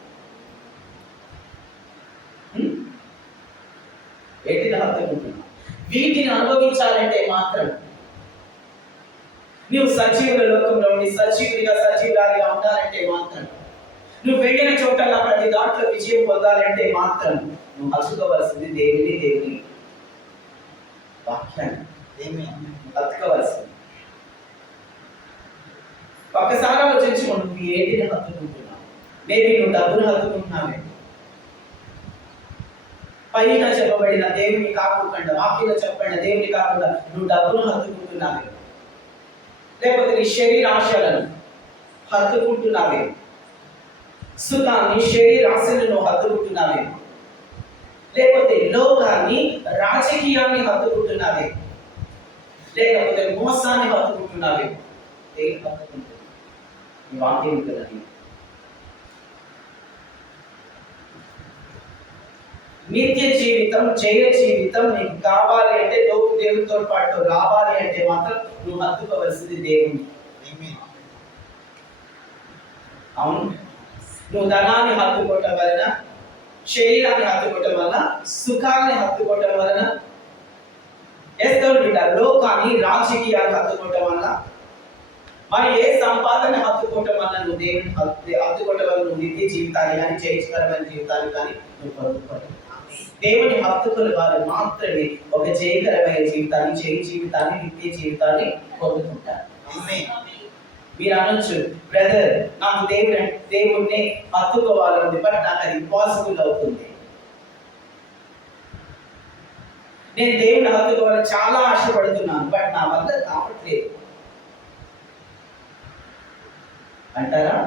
ఏంటిని హత్తుకుంటున్నావు? వీటిని అనుభవించాలంటే మాత్రం నువ్వు సజీవుల లోకంలో ఉండి సజీవురాలిగా ఉండాలంటే మాత్రం, నువ్వు వెళ్ళిన చోటల్లా ప్రతి దాంట్లో విజయం పొందాలంటే మాత్రం నువ్వు హత్తుకోవాల్సింది దేవుని వాక్యాన్ని హత్తుకోవాల్సింది. ఒక్కసారి ఆలోచించుకోండి, నువ్వు ఏంటిని హత్తుకుంటున్నావు? మేబీ నువ్వు డబ్బును హత్తుకుంటున్నావే. పైన చెప్పబడిన దేవుని కాకుండా, వాక్యంలో చెప్పబడిన దేవుని కాకుండా నువ్వు డబ్బును హత్తుకుంటున్నావే. లేకపోతే నీ శరీరాశలను హత్తుకుంటున్నావే. సుఖాన్ని, శరీరాశలను నువ్వు హత్తుకుంటున్నావే. లేకపోతే లోకాన్ని, రాజకీయాన్ని హత్తుకుంటున్నావే. లేకపోతే మోసాన్ని హత్తుకుంటున్నావే. దేని హత్తుకుంటున్నావు? నీ వాక్యం కదా. నిత్య జీవితం, జయ జీవితం నీకు కావాలి అంటే, దేవునితో పాటు రావాలి అంటే మాత్రం నువ్వు హత్తుకోవలసింది దేవుని. అవును, నువ్వు ధనాన్ని హత్తుకోవటం వలన, శరీరాన్ని హత్తుకోవటం వలన, సుఖాన్ని హత్తుకోవటం వలన, లోకాన్ని, రాజకీయాన్ని హత్తుకోవటం వలన, మరి ఏ సంపాదన హత్తుకోవటం వలన నువ్వు దేవుని హత్తుకోవటం వల్ల నువ్వు నిత్య జీవితాన్ని కానీ, జయించగలమైన జీవితాన్ని కానీ నువ్వు పొందుకోవాలి. దేవుని హత్తుకుల వారు మాత్రమే ఒక జయకరమైన జీవితాన్ని, జయ జీవితాన్ని, నిత్య జీవితాన్ని పొందుకుంటారు. మీరు అనొచ్చు, బ్రదర్ నాకు దేవుణ్ణి హత్తుకోవాలని, బట్ నాకు అది ఇంపాసిబుల్ అవుతుంది. నేను దేవుని హత్తుకోవాలని చాలా ఆశపడుతున్నాను, బట్ నా వల్ల కావట్లేదు అంటారా?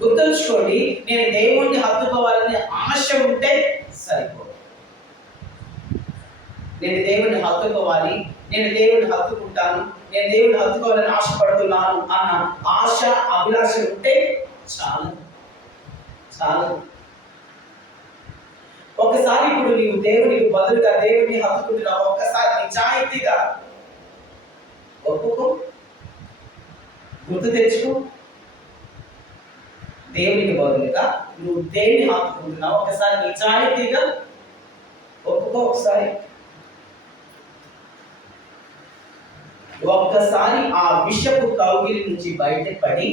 గుర్తుంచుకోండి, నేను దేవుణ్ణి హత్తుకోవాలని ఆశ ఉంటే సరిపోదు. నేను దేవుణ్ణి హత్తుకోవాలి, నేను దేవుణ్ణి హత్తుకుంటాను, నేను దేవుణ్ణి హత్తుకోవాలని ఆశపడుతున్నాను అన్న ఆశ, అభిలాష ఉంటే చాలు. ఒకసారి ఇప్పుడు నీవు దేవునికి బదులుగా దేవుణ్ణి హత్తుకుంటున్నావు, ఒక్కసారి నిజాయితీగా ఒప్పుకో, గుర్తు తెచ్చుకో. దేవునికి బదులుగా నువ్వు దేన్ని హత్తుకుంటున్నావు ఒకసారి నిజాయితీగా ఒప్పుకో. ఒక్కసారి ఆ విషపు కౌగిలి నుంచి బయటపడి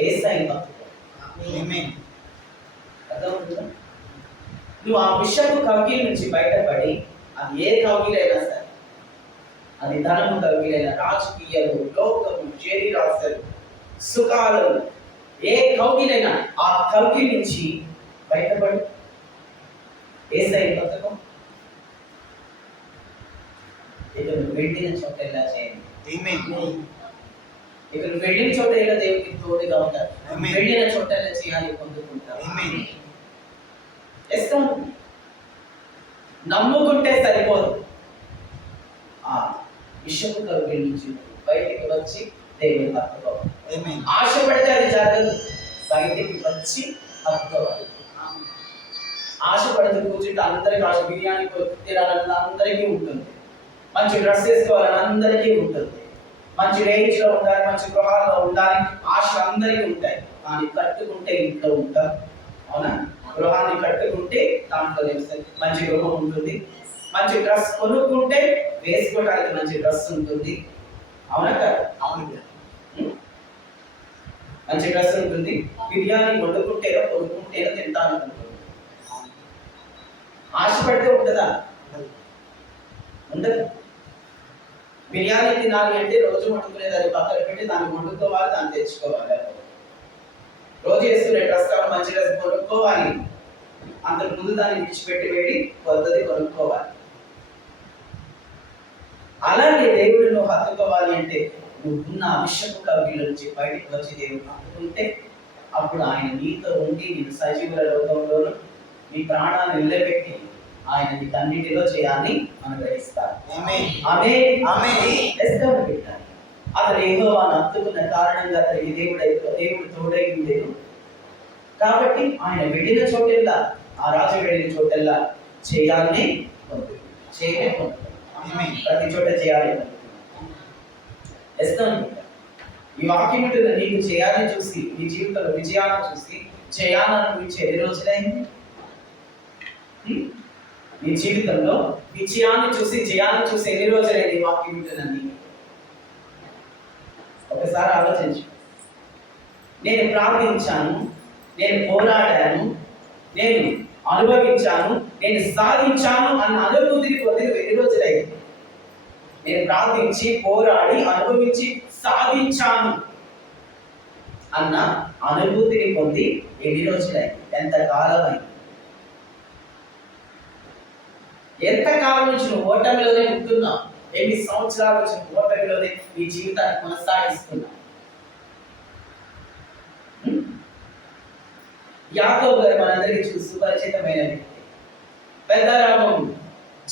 యేసయ్యని హత్తుకో. అర్థమవుతుందా? నువ్వు ఆ విషపు కౌగిలి నుంచి బయటపడి, అది ఏ కౌగిలైనా సరే, అది ధనము కౌగిలైన, రాజకీయాలు, లోకము, శరీరాశలు, సుఖాలు, ఏ కౌగిలైనా ఆ కౌగిలి నుంచి బయటపడి యేసయ్యని హత్తుకో. ఇక నువ్వు వెళ్ళిన చోట ఎలా చేయండి. ఇక నువ్వు వెళ్ళిన చోట ఎలా దేవుడికి తోడుగా ఉంటారు. వెళ్ళిన చోట ఎలా చేయాలి, పొందుకుంటారు. నమ్ముకుంటే సరిపోదు, ఆ విషపు కౌగిలి నుంచి బయటికి వచ్చి దేవుని హత్తుకోవాలి. ఆశపడితే అది జరగదు, బయటికి వచ్చి హత్తుకోవాలి. ఆశపడితే కూర్చుంటే అందరికీ ఆశ, బిర్యానీ తినాలని అందరికీ ఉంటుంది, మంచి డ్రెస్ వేసుకోవాలని అందరికీ ఉంటుంది, మంచి రేంజ్ లో ఉండాలి, మంచి గృహాల్లో ఉండాలి, ఆశలు అందరికీ ఉంటాయి. కానీ కట్టుకుంటే ఇంట్లో ఉంటారు. అవునా? గృహాన్ని కట్టుకుంటే దాంట్లో మంచి గృహం ఉంటుంది, మంచి డ్రెస్ కొనుక్కుంటే వేసుకోవడానికి మంచి డ్రెస్ ఉంటుంది. అవునా కదా? అవును. మంచి డ్రెస్ ఉంటుంది, బిర్యానీ వండుకుంటేనో కొనుక్కుంటేనో తింటాను అనుకుంటుంది. ఆశపడితే ఉంటుందా? ఉండదు. బిర్యానీ తినాలి అంటే రోజు వండుకునేదాన్ని పక్కన పెట్టి దాన్ని వండుకోవాలి, దాన్ని తెచ్చుకోవాలి. రోజు వేసుకునే డ్రెస్ కావాలి, మంచి డ్రెస్ కొనుక్కోవాలి, అంతకు ముందు దాన్ని విడిచిపెట్టి వెళ్ళి కొత్తది కొనుక్కోవాలి. అలాగే దేవుడు నువ్వు హత్తుకోవాలి అంటే నువ్వున్న అవిషపు కవిల నుంచి బయటకు వచ్చి దేవుడు హత్తుకుంటే అప్పుడు ఆయన నీతో ఉండి నేను సజీవుల లోకంలోను నీ ప్రాణాన్ని నిలబెట్టి ఆయన నీకు అన్నిటిలో చేయాలని అనుగ్రహిస్తారు. అతను యెహోవాను హత్తుకున్న కారణంగా అతనికి దేవుడు తోడై ఉండేను కాబట్టి ఆయన వెళ్ళిన చోటెల్లా, ఆ రాజు వెళ్ళిన చోటెల్లా చేయాలని చేయలేకుండా ప్రతి చోట చేయాలి. ఈ వాక్యం నీకు చేయాలని చూసి నీ జీవితంలో విజయాన్ని చూసి చేయాలనిపించే ఎన్ని రోజులైంది? నీ జీవితంలో విజయాన్ని చూసి జయాన్ని చూసి ఎన్ని రోజులైంది ఈ వాక్యం ఉంటుందని ఒకసారి ఆలోచించు. నేను ప్రార్థించాను, నేను పోరాడాను, నేను అనుభవించాను, నేను సాధించాను అన్న అనుభూతిని పొందిన ఎన్ని రోజులైంది? నేను ప్రార్థించి పోరాడి అనుభవించి సాధించాను అన్న అనుభూతిని పొంది ఎన్ని రోజులైంది? ఎంత కాలమైంది? ఎంతకాలం నుంచి నువ్వు ఓటమిలోనే ఉంటున్నావు? ఎన్ని సంవత్సరాల నుంచి ఓటమిలోనే నీ జీవితాన్ని కొనసాగిస్తున్నావు? యాకోబు గారు మనందరికీ సుపరిచితమైన వ్యక్తి. పెద్దరామం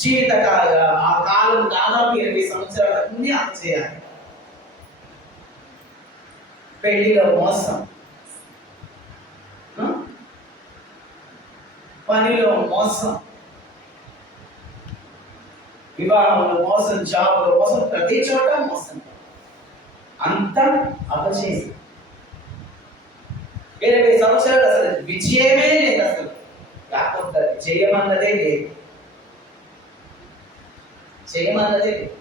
జీవితకాలుగా ఆ కాలం దాదాపు 20 సంవత్సరాల ముందే అది చేయాలి. పెళ్లిలో మోసం, పనిలో మోసం, వివాహంలో మోసం, జాబ్లో మోసం, ప్రతి చోట మోసం, అంతా అపచేసి 20 సంవత్సరాలు అసలు విజయమే లేదు. అసలు యాకోబు గారు చేయమన్నదే లేదు, చేయమన్నదే లేదు.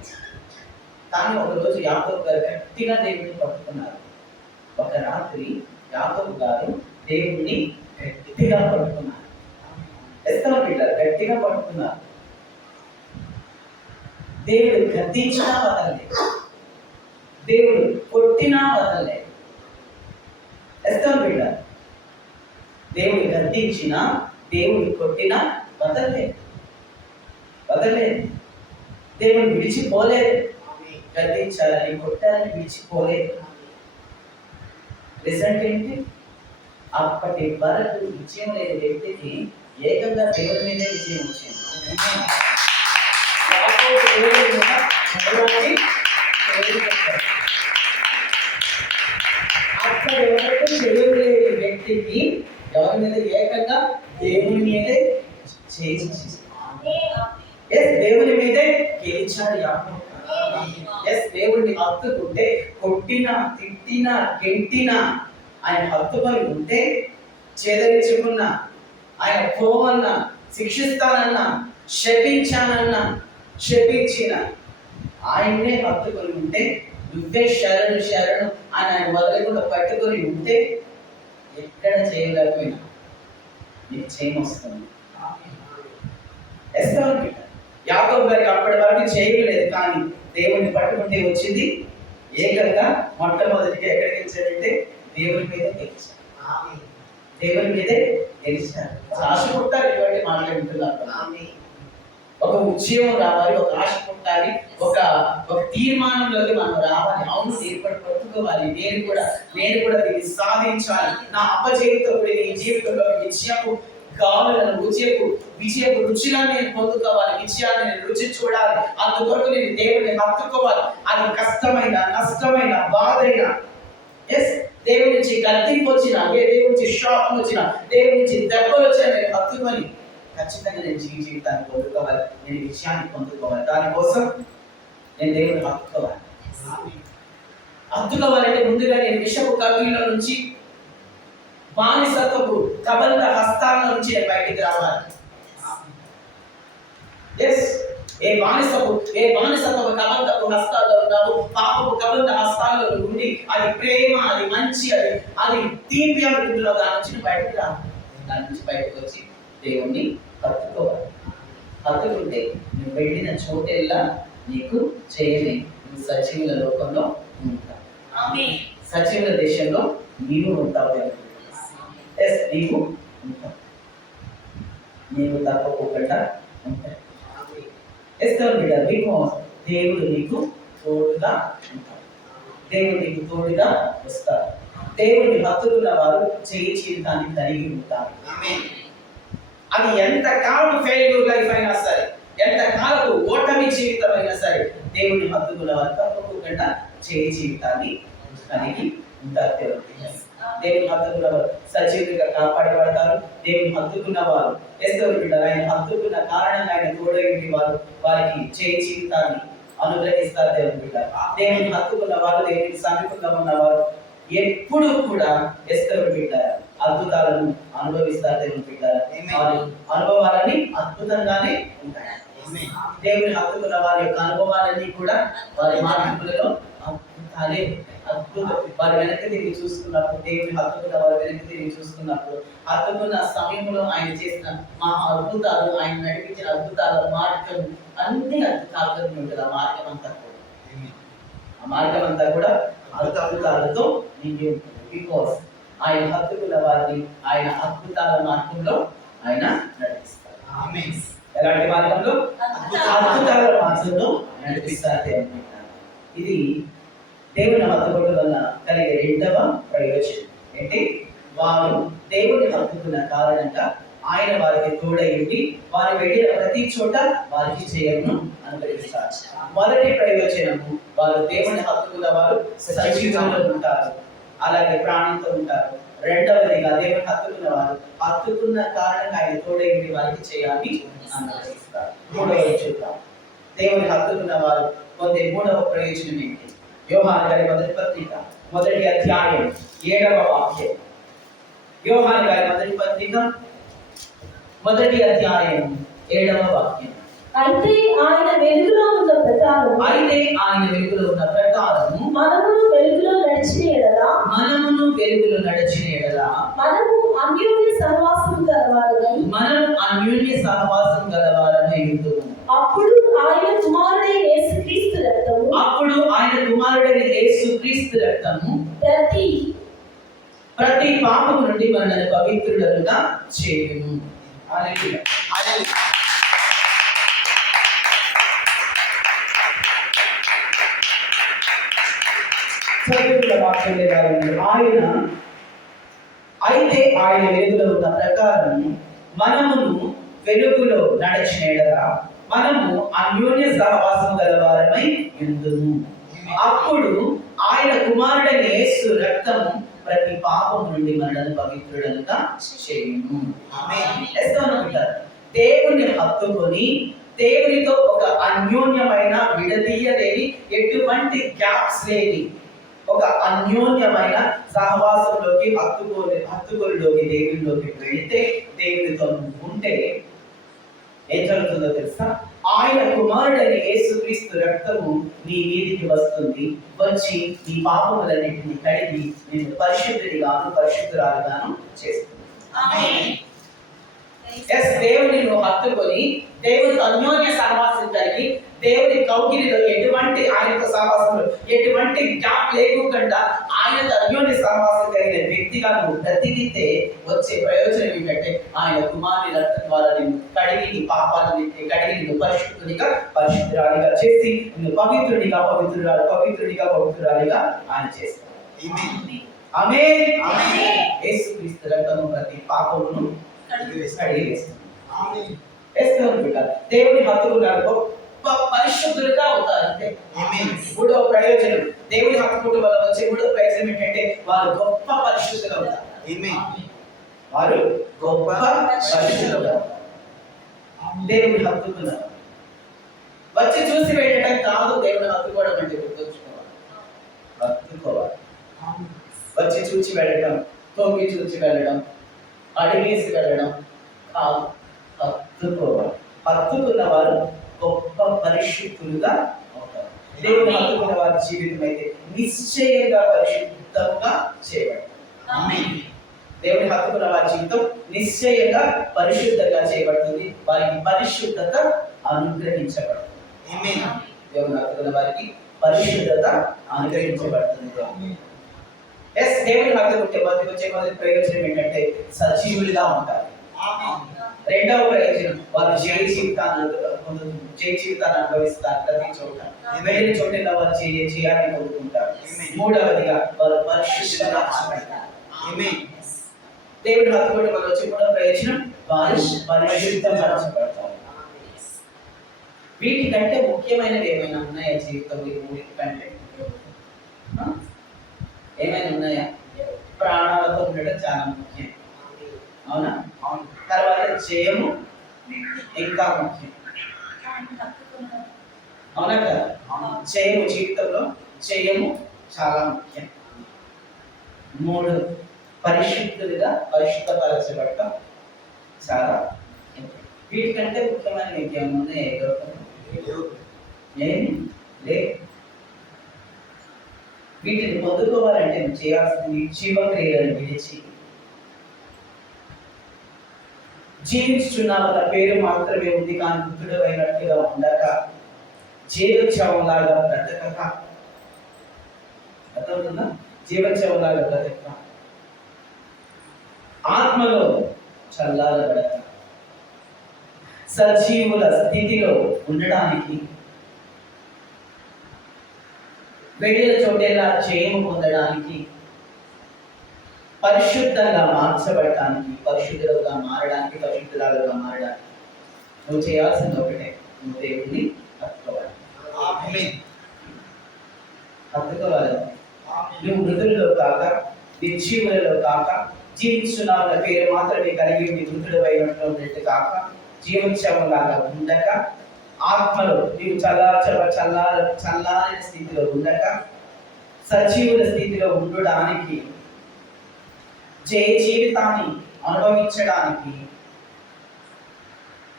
కానీ ఒకరోజు యాకోబు గారు గట్టిగా దేవుడిని పట్టుకున్నారు. ఒక రాత్రి యాకోబు గారు దేవుడిని గట్టిగా పట్టుకున్నారు. పిల్లలు గట్టిగా పట్టుకున్నారు. దేవుడు గద్దించినా వదలలేదు, దేవుడు కొట్టినా వదలలేదు. బిడ్డ దేవుడు గద్దించినా దేవుడు కొట్టినా వదలలేదు, వదలలేదు. దేవుడు విడిచిపోలేదు, గద్దించాలని కొట్టాలని విడిచిపోలేదు. రిజల్ట్ ఏంటి? అప్పటి వరకు విజయం లేని వ్యక్తికి ఏకంగా దేవుడి మీదే విజయం వచ్చింది. అప్పటి వరకు దేవుడు లేని వ్యక్తికి ఎవరి మీద ఏకంగా దేవుని మీదే చేసి దేవుని మీదే గెలిచాడు యాకోబు. దేవుడిని హత్తుకుంటే కొట్టినా తిట్టినా గెంటినా ఆయన హత్తుకొని ఉంటే, చేదరించుకున్నా, ఆయన పోవన్నా, శిక్షిస్తానన్నా, శపించానన్నా, శపించిన ఆయన్నే హత్తుకొని ఉంటే, నువ్వే శరణు శరణు అని ఆయన వదలకుండా పట్టుకొని ఉంటే ఎక్కడ చేయలేకపోయినా నీకు చేయమొస్తుంది. యాకోబు గారికి అప్పటి వరకు చేయలేదు, కానీ దేవుడిని పట్టుకుంటే వచ్చింది. ఏకంగా మొట్టమొదటిగా ఎక్కడ గెలిచాడంటే దేవుని మీద గెలిచాడు. దేవుని మీదే గెలిచాడు. ఆశ పుట్టాలి, ఇటువంటి మాట్లాడుతున్నారు. ఒక ఉద్యమం రావాలి, ఒక ఆశ పుట్టాలి, ఒక తీర్మానంలోకి మనం రావాలి. అవును, నేను కూడా పట్టుకోవాలి, నేను కూడా దీన్ని సాధించాలి. నా అపజయంతో కూడా నీ జీవితంలో విజయపు గాలులను, విజయపు రుచిలను నేను పొందుకోవాలి, విజయాన్ని నేను రుచి చూడాలి. అందుకొరకు నేను దేవుడిని హత్తుకోవాలి. అది కష్టమైన, నష్టమైన, బాధైన, దేవుడి నుంచి గద్దింపు వచ్చిన, దేవుడి నుంచి షాక్ వచ్చిన, దేవుడి నుంచి దెబ్బలు వచ్చిన నేను హత్తుకొని ఖచ్చితంగా నేను జీవితాన్ని పొందుకోవాలి, నేను విషయాన్ని పొందుకోవాలి. దానికోసం నేను దేవుడిని హత్తుకోవాలంటే ముందుగా నేను విషపు కవిలో నుంచి, బానిసత్వపు కబంధ హస్తాల నుంచి నేను బయటికి రావాలి. ఏ బానిసత్వ కబంధపు హస్తాల్లో ఉన్నావు, పాపపు కబంధ హస్తాల్లో ఉండి అది ప్రేమ, అది మంచి, అది తీపి అనుకుంటున్నావు, దాని నుంచి బయటకు రా. దాని నుంచి బయటకు వచ్చి దేవుణ్ణి హత్తుకోవాలి. హత్తుకుంటే నువ్వు వెళ్ళిన చోటెల్లా నీకు చేయని, నువ్వు సజీవుల లోకంలో ఉంటావు. సజీవుల దేశంలో నీవు ఉంటావు. ఎస్, నీవు ఉంటావు. నీవు తప్పకుండా ఉంటావు. బికాస్ దేవుడు నీకు తోడుగా ఉంటాడు. దేవుడు నీకు తోడుగా వస్తాడు. దేవుడిని హత్తుకున్న వారు చేయి జీవితాన్ని కలిగి ఉంటారు. అది ఎంత కాలం ఫెయిల్యూర్ లైఫ్ అయినా సరే, ఎంత కాలపు ఓటమి జీవితం అయినా సరే, దేవుడిని హత్తుకున్న వారు తప్పకుండా చేయి జీవితాన్ని కలిగి ఉంటారు. దేవుని హత్తుకున్న వారు సజీవులుగా కాపాడబడతారు. దేవుని హత్తుకున్న వారు ఆయన హత్తుకున్న కారణంగా ఆయన తోడైంది వారు వారికి చేయి జీవితాన్ని అనుగ్రహిస్తారు. దేవుని బిడ్డ, దేవుని హత్తుకున్న వారు, దేవునికి సమీపంగా ఉన్నవారు ఎప్పుడు కూడా ఎస్తరు బిడ్డ అద్భుతాలను అనుభవిస్తారు. దేవుని బిడ్డ వారి అనుభవాలన్నీ అద్భుతంగానే ఉంటాయి. దేవుని హత్తుకున్న వారి యొక్క అనుభవాలన్నీ కూడా వారి మార్పులలో అద్భుతాలే. అద్భుతం. వారు వెనక్కి తిరిగి చూసుకున్నప్పుడు, దేవుని హత్తుకున్న వారు వెనక్కి తిరిగి చూసుకున్నప్పుడు, హత్తుకున్న సమయంలో ఆయన చేసిన మహా అద్భుతాలు, ఆయన నడిపించిన అద్భుతాల మార్గం అన్ని అద్భుతాలతో ఉంటుంది. ఆ మార్గం అంతా కూడా అద్భుతాలతో నిండి ఉంటుంది. బికాస్ ఆయన హత్తుకున్న వారిని ఆయన అద్భుతాల మార్గంలో ఆయన నడిపిస్తారు. ఎలాంటి మార్గంలో? అద్భుతాల మార్గంలో నడిపిస్తారు. ఇది దేవుని హత్తుకోవడం వల్ల కలిగే రెండవ ప్రయోజనం ఏంటి? వారు దేవుని హత్తుకున్న కారణంగా ఆయన వారికి తోడైంది వారు వెళ్ళిన ప్రతి చోట వారికి చేయను అనుగ్రహిస్తారు. మొదటి ప్రయోజనము, వారు దేవుని హత్తుకున్న వారు సజీవంలో ఉంటారు, అలాగే ప్రాణంతో ఉంటారు. రెండవదిగా దేవుని హత్తుకున్న వారు హత్తుకున్న కారణంగా ఆయన తోడైంది వారికి చేయాలి అనుగ్రహిస్తారు. మూడవది చూద్దాం. దేవుని హత్తుకున్న వారు పొందే మూడవ ప్రయోజనం ఏంటి? యోహాను గారి మొదటి పత్రిక 1వ అధ్యాయం 7వ వాక్యం. యోహాను గారి మొదటి పత్రిక 1వ అధ్యాయం 7వ వాక్యం. అయితే ఆయన వెలుగులో ఉన్న ప్రకారం మనమును వెలుగులో నడిచిన ఎడల మనము అన్యోన్య సహవాసం గలవారమై ఉందుము. అప్పుడు ఆయన కుమారుడైన యేసుక్రీస్తు రక్తము ప్రతి పాపము నుండి మనల్ని పవిత్రులుగా చేయును. హల్లెలూయా. ఆయన వెలుగులో ఉన్న ప్రకారం మనమును వెలుగులో నడిచిన ఎడల మనము అన్యోన్య సహవాసం గలవారమై ఉందుము. అప్పుడు ఆయన కుమారుడైన యేసు రక్తము ప్రతి పాపం నుండి మనల్ని పవిత్రులుగా చేయును. దేవుని హత్తుకొని దేవునితో ఒక అన్యోన్యమైన విడదీయలేని, ఎటువంటి గ్యాప్స్ లేని ఒక అన్యోన్యమైన సహవాసంలోకి హత్తుకోలులోకి దేవునిలోకి వెళితే, దేవునితో ఉంటే ఏం జరుగుతుందో తెలుసా? ఆయన కుమారుడైన యేసుక్రీస్తు రక్తము నీ మీదికి వస్తుంది, వచ్చి నీ పాపములన్నింటినీ కడిగి నేను పరిశుద్ధురాలుగాను చేస్తుంది. దేవుని నువ్వు హత్తుకొని దేవునితో అన్యోన్య సహవాసం కలిగి దేవుని కౌగిలిలో ఎటువంటి ఆయనతో సహవాసంలో ఎటువంటి గ్యాప్ లేకుండా ఆయనతో అన్యోన్య సహవాసం కలిగిన వ్యక్తిగా నువ్వు బ్రతికితే వచ్చే ప్రయోజనం ఏంటంటే ఆయన కుమారుని రక్తం ద్వారా నిన్ను కడిగి నీ పాపాలను కడిగి నిన్ను పరిశుద్ధురాలిగా చేసి నిన్ను పవిత్రురాలిగా ఆయన చేస్తాడు. ఆమేన్. యేసుక్రీస్తు రక్తము ప్రతి పాపమును దేవుని హత్తుకున్నారు, గొప్ప పరిశుద్ధులుగా అవుతారు. అంటే మూడవ ప్రయోజనం, దేవుని హత్తుకోవడం వల్ల వచ్చే మూడవ ప్రయోజనం ఏంటంటే వారు గొప్ప పరిశుద్ధులుగా అవుతారు. వారు గొప్ప పరిశుద్ధులుగా దేవుని హత్తుకున్నారు. వచ్చి చూసి వెళ్ళటం కాదు దేవుని హత్తుకోవడం అంటే, హత్తుకోవాలి. వచ్చి చూసి వెళ్ళటం, తొంగి చూసి వెళ్ళడం, అడిగేసి వెళ్ళడం కాదు, హత్తుకోవాలి. హత్తుకున్న వారు గొప్ప పరిశుద్ధులుగా అవుతారు. దేవుని హత్తుకున్న వారి జీవితం అయితే నిశ్చయంగా పరిశుద్ధంగా చేయబడతారు. ఆమేన్. దేవుని హత్తుకున్న వారి జీవితం నిశ్చయంగా పరిశుద్ధంగా చేయబడుతుంది. వారికి పరిశుద్ధత అనుగ్రహించబడుతుంది. ఆమేన్. దేవుని హత్తుకున్న వారికి పరిశుద్ధత అనుగ్రహించబడుతుంది. ఎస్, దేవుని హత్తుకుంటే వారికి వచ్చే మొదటి ప్రయోజనం ఏంటంటే సజీవులుగా ఉంటారు. రెండవ ప్రయోజనం వారు జయ జీవితాన్ని అనుభవిస్తారు. ప్రతి చోట వెళ్ళిన చోట వారు చేయాలని కోరుకుంటారు. మూడవదిగా వారు పరిశుద్ధంగా మార్చబడతారు. ఆమేన్. దేవుడు హత్తుకుంటే వారు వచ్చే మూడవ ప్రయోజనం వారు పరిశుద్ధపరచబడతారు. వీటికంటే ముఖ్యమైనవి ఏమైనా ఉన్నాయా జీవితంలో? ఈ మూడింటి కంటే ఏమైనా ఉన్నాయా? ప్రాణాలతో ఉండడం చాలా ముఖ్యం, అవునా? అవును. తర్వాత జయము ఇంకా ముఖ్యం, అవునా కదా? జయము, జీవితంలో జయము చాలా ముఖ్యం. మూడు, పరిశుద్ధులుగా పరిశుద్ధపరచబడటం చాలా ముఖ్యం. వీటికంటే ముఖ్యమైన విషయం ఉన్నాయి ఏమి లేదు. వీటిని పొందుకోవాలంటే నువ్వు చేయాల్సింది జీవక్రియలను విడిచి జీవించుచున్నావు నా పేరు మాత్రమే ఉంది కానీ మృతుడు అయినట్టుగా ఉండక జీవోత్సవంలాగా బ్రతకక, అర్థమవుతుందా? జీవోత్సవంలాగా బ్రతకక ఆత్మలో చల్లారబడక సజీవుల స్థితిలో ఉండడానికి, వెళ్ళిన చోటేలా జయము పొందడానికి, పరిశుద్ధంగా మార్చబడటానికి, పరిశుద్ధులుగా మారడానికి, పరిశుద్ధులుగా మారడానికి నువ్వు చేయాల్సింది ఒకటే, నువ్వు దేవుడిని హత్తుకోవాలి. హత్తుకోవాలి. నువ్వు మృతుల్లో కాక నిర్జీవులలో కాక జీవిస్తున్నావు పేరు మాత్రమే కలిగి నీ మృతుడు అయినట్టు కాక జీవోత్సవంలాగా ఉండక ఆత్మలో నీవు చల్లారిన స్థితిలో ఉండక సజీవుల స్థితిలో ఉండడానికి, జయ జీవితాన్ని అనుభవించడానికి,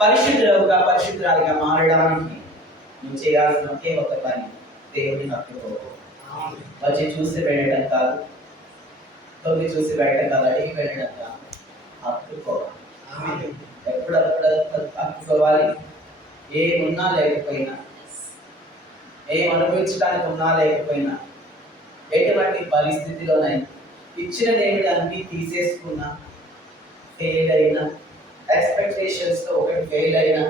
పరిశుద్ధురాలిగా మారడానికి నువ్వు చేయాల్సిన ఒకే ఒక పని దేవుని హత్తుకో. వచ్చి చూసి వెళ్ళడం కాదు, తొమ్మిది చూసి వెళ్ళడం కాదు, అడిగి వెళ్ళడం కాదు, హత్తుకోవాలి. ఎప్పుడప్పుడు హత్తుకోవాలి. ఏమున్నా లేకపోయినా, ఏం అనుభవించడానికి ఉన్నా లేకపోయినా, ఎటువంటి పరిస్థితిలోనైనా ఇచ్చినది ఏమిటి అన్ని తీసేసుకున్నా, ఫెయిల్ అయినా, ఎక్స్పెక్టేషన్స్తో ఒకటి ఫెయిల్ అయినా,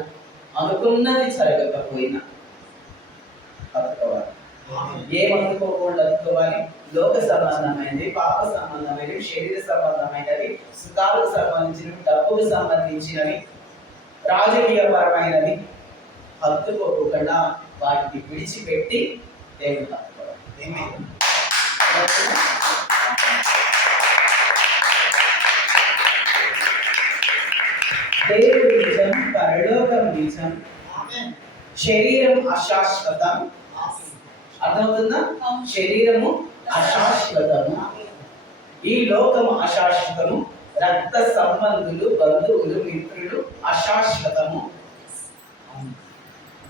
అనుకున్నది జరగకపోయినా హత్తుకోవాలి. ఏం అందుకోకుండా హత్తుకోవాలి? లోక సంబంధమైనది, పాప సంబంధమైనవి, శరీర సంబంధమైనవి, సుఖాలకు సంబంధించినవి, డబ్బుకు సంబంధించినవి, రాజకీయ పరమైనవి హత్తుకోకుండా వాటిని విడిచిపెట్టి దేవుని హత్తుకోవాలి. దేవుడి నిజం, పరలోకం నిజం, శరీరం అశాశ్వతం. అర్థమవుతుందా? శరీరము అశాశ్వతము, ఈ లోకము అశాశ్వతము, రక్త సంబంధులు, బంధువులు, మిత్రులు అశాశ్వతము,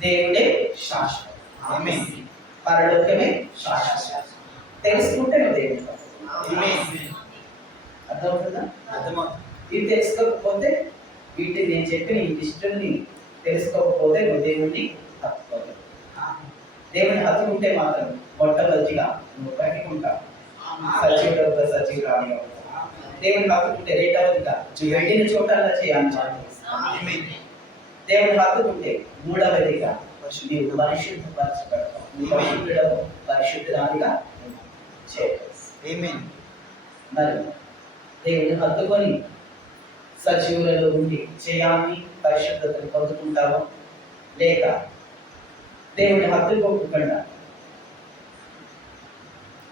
దేవుడే శాశ్వతం. పరలోకమే శాశ్వతం. తెలుసుకుంటే నువ్వు దేవుడు. అర్థమవుతుందా? ఇది తెలుసుకోకపోతే, వీటిని నేను చెప్పిన ఈ లిస్టుని తెలుసుకోకపోతే నువ్వు దేవుడిని హత్తుకోలేవు. దేవుని హత్తుకుంటే మాత్రం మొట్టమొదటిగా నువ్వు బ్రతికుంటావు, సజీవుడు సజీవురాలు. దేవుని హత్తుకుంటే రెండవదిగా నువ్వు వెళ్ళిన చోటల్లా చేయాలి. దేవుని హత్తుకుంటే మూడవదిగా నీవు పరిశుద్ధపరచబడతావు, పరిశుద్ధురాలిగా చేయాలి. మరి దేవుని హత్తుకొని సజీవులలో ఉండి చేయాలని పరిశుద్ధతను పొందుకుంటావా, లేక దేవుని హత్తుకోకుండా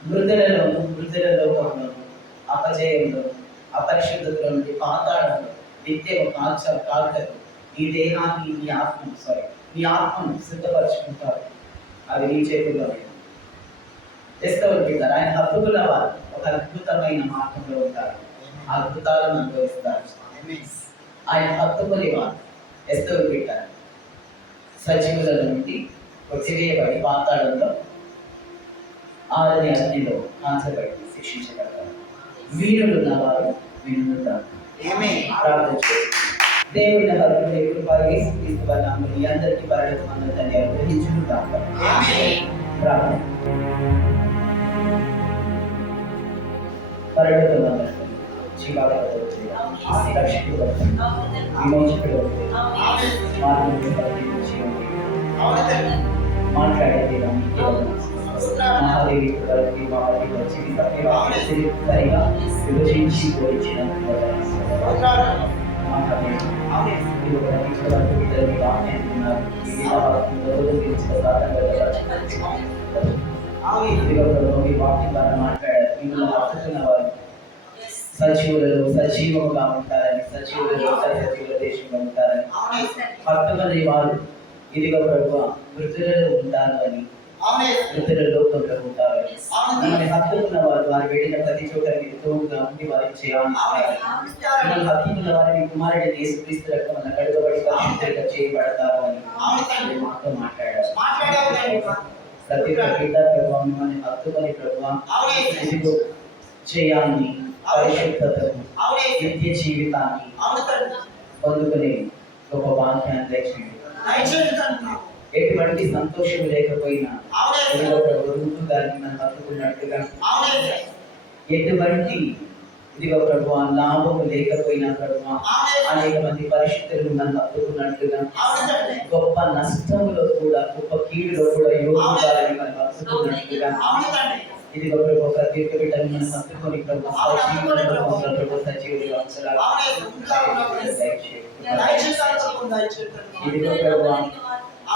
మృతుల లోకంలోను, అపజయంలో, అపరిశుద్ధతలో నుండి పాతాళంలో నిత్యము కాల్చరు నీ దేహాన్ని, నీ ఆత్మను సిద్ధపరచుకుంటారు. అది నీ చేతుల్లో చేస్తారు. ఆయన హత్తుకున్న వారు ఒక అద్భుతమైన మార్గంలో ఉంటారు, అద్భుతాలను అనుభవిస్తారు. ఆయన హత్తుకుని వారు ఎస్తూ పెట్టారు, సజీవుల నుండి కొట్టివేయబడి పాతాళంలో ఆరని అగ్నిలో కాల్చబడి శిక్షించబడతారు. వీరులున్న వారు వినుతారు. ప్రార్థన చేయండి. దేవుని హక్కుని కృప యేసుక్రీస్తు వారి నామములో మీ అందరికీ పరలోక తండ్రి అనుగ్రహించుగాక. ప్రార్థన. పరలోక జీవాలతో రక్షకుడు విమోచకుడు మాట్లాడే మహాదేవి సరిగా విభజించి పోయించిన సజీవులలో సజీవముగా ఉంటారని, సజీవులలో సజీవుల దేశంలో ఉంటారని, భక్తులని వారు ఇదిగో ప్రభువా మృతులలో ఉంటారు అని, మృతుల లోకంలో ఉంటారు అని, మిమ్మల్ని హత్తుకున్న వారు వారు వెళ్ళిన ప్రతి చోట మీరు తోడుగా ఉండి వారికి చేయాలి. మిమ్మల్ని హత్తుకున్న వారు మీ కుమారుడి యేసుక్రీస్తు రక్తమున కడుగబడి పరిశుద్ధంగా చేయబడతారు అని మాతో మాట్లాడారు. ప్రతి బిడ్డ ప్రభువా మిమ్మల్ని హత్తుకొని ప్రభువా ఇదిగో చేయాలని, పరిశుద్ధతను, నిత్య జీవితాన్ని పొందుకునే గొప్ప భాగ్యాన్ని దయచేయండి. ఎటువంటి సంతోషం లేకపోయినా దాన్ని మనం హత్తుకున్నట్టుగా, ఎటువంటి ఇదిగో ప్రభు లాభము లేకపోయినా ప్రభు అనేక మంది పరిశుద్ధులు మనం హత్తుకున్నట్టుగా, గొప్ప నష్టములో కూడా గొప్ప కీడులో కూడా యోగులని మనం హత్తుకున్నట్టుగా, ఇదిగో ప్రభు ప్రతి ఒక్క బిడ్డని మనం హత్తుకొని ప్రభు సజీవులుగా ఇదిగో ప్రభు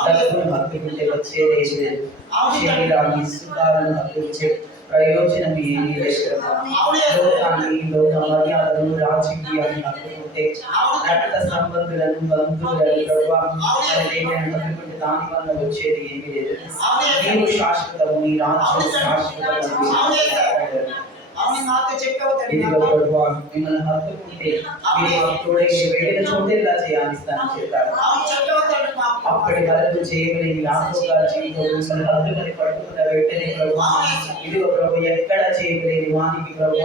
డబ్బును హత్తుకుంటే వచ్చేది లేదు, శరీరాన్ని సుఖాలను హత్తుకుంటే ప్రయోజనం ఏమీ లేదు. లోకాన్ని, లోక మర్యాదలను, రాజకీయాన్ని హత్తుకుంటే రక్త సంబంధులను, బంధువులను హత్తుకుంటే దాని వల్ల వచ్చేది ఏమీ లేదు. నీవు శాశ్వతము, నీ రాజ్యం శాశ్వతము. మిమ్మల్ని హత్తుకుంటే మీరు తోడైతే వేడిన చోటెల్లా చేయాలిస్తానని చెప్పారు. అప్పటి వరకు చేయలేని ఆత్మగా జీవితం మిమ్మల్ని హత్తుకొని పట్టుకున్న వెంటనే ప్రభు ఇదిగో ప్రభు ఎక్కడ చేయలేని వానికి ప్రభు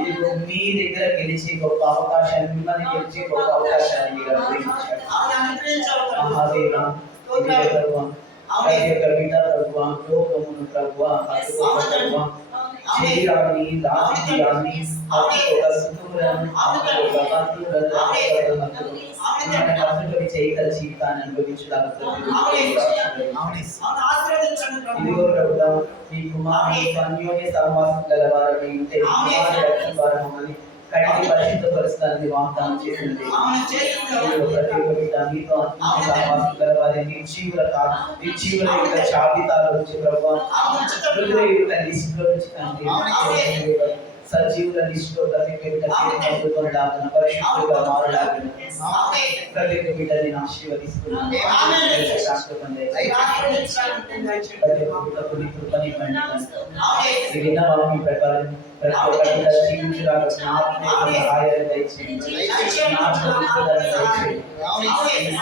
ఇదిగో మీ దగ్గర గెలిచే గొప్ప అవకాశాన్ని, మిమ్మల్ని గెలిచే గొప్ప అవకాశాన్ని మీరు అనుగ్రహించారు. మహాదేవ ప్రతి ఒక్క బిడ్డ ప్రభువా లోకమును ప్రభువా హత్తుకో శరీరాన్ని, రాజకీయాన్ని, చేయగల జీవితాన్ని అనుభవించడానికి మీ కుమారుడు అన్యోన్య సహవాసం గల వారిని ఉంటే ద్వారా మమ్మల్ని కడిగి పరిశుద్ధపరుస్తానని వాగ్దానం చేసింది. ప్రతి ఒక్క బిడ్డ మీతో అన్యోన్య సహవాసం గల వారిని నిర్జీవుల యొక్క జాబితాలో నుంచి ప్రభావ లిస్టులో నుంచి తండ్రి సజీవుల లిస్టులో ప్రతి ఒక్క బిడ్డ పరిశుద్ధులుగా మారలాగిన ప్రతి ఒక్క బిడ్డని ఆశీర్వదిస్తున్నాను. ప్రకారం ప్రతి ఒక్క బిడ్డ జీవించడానికి సహాయాన్ని దయచేయండి.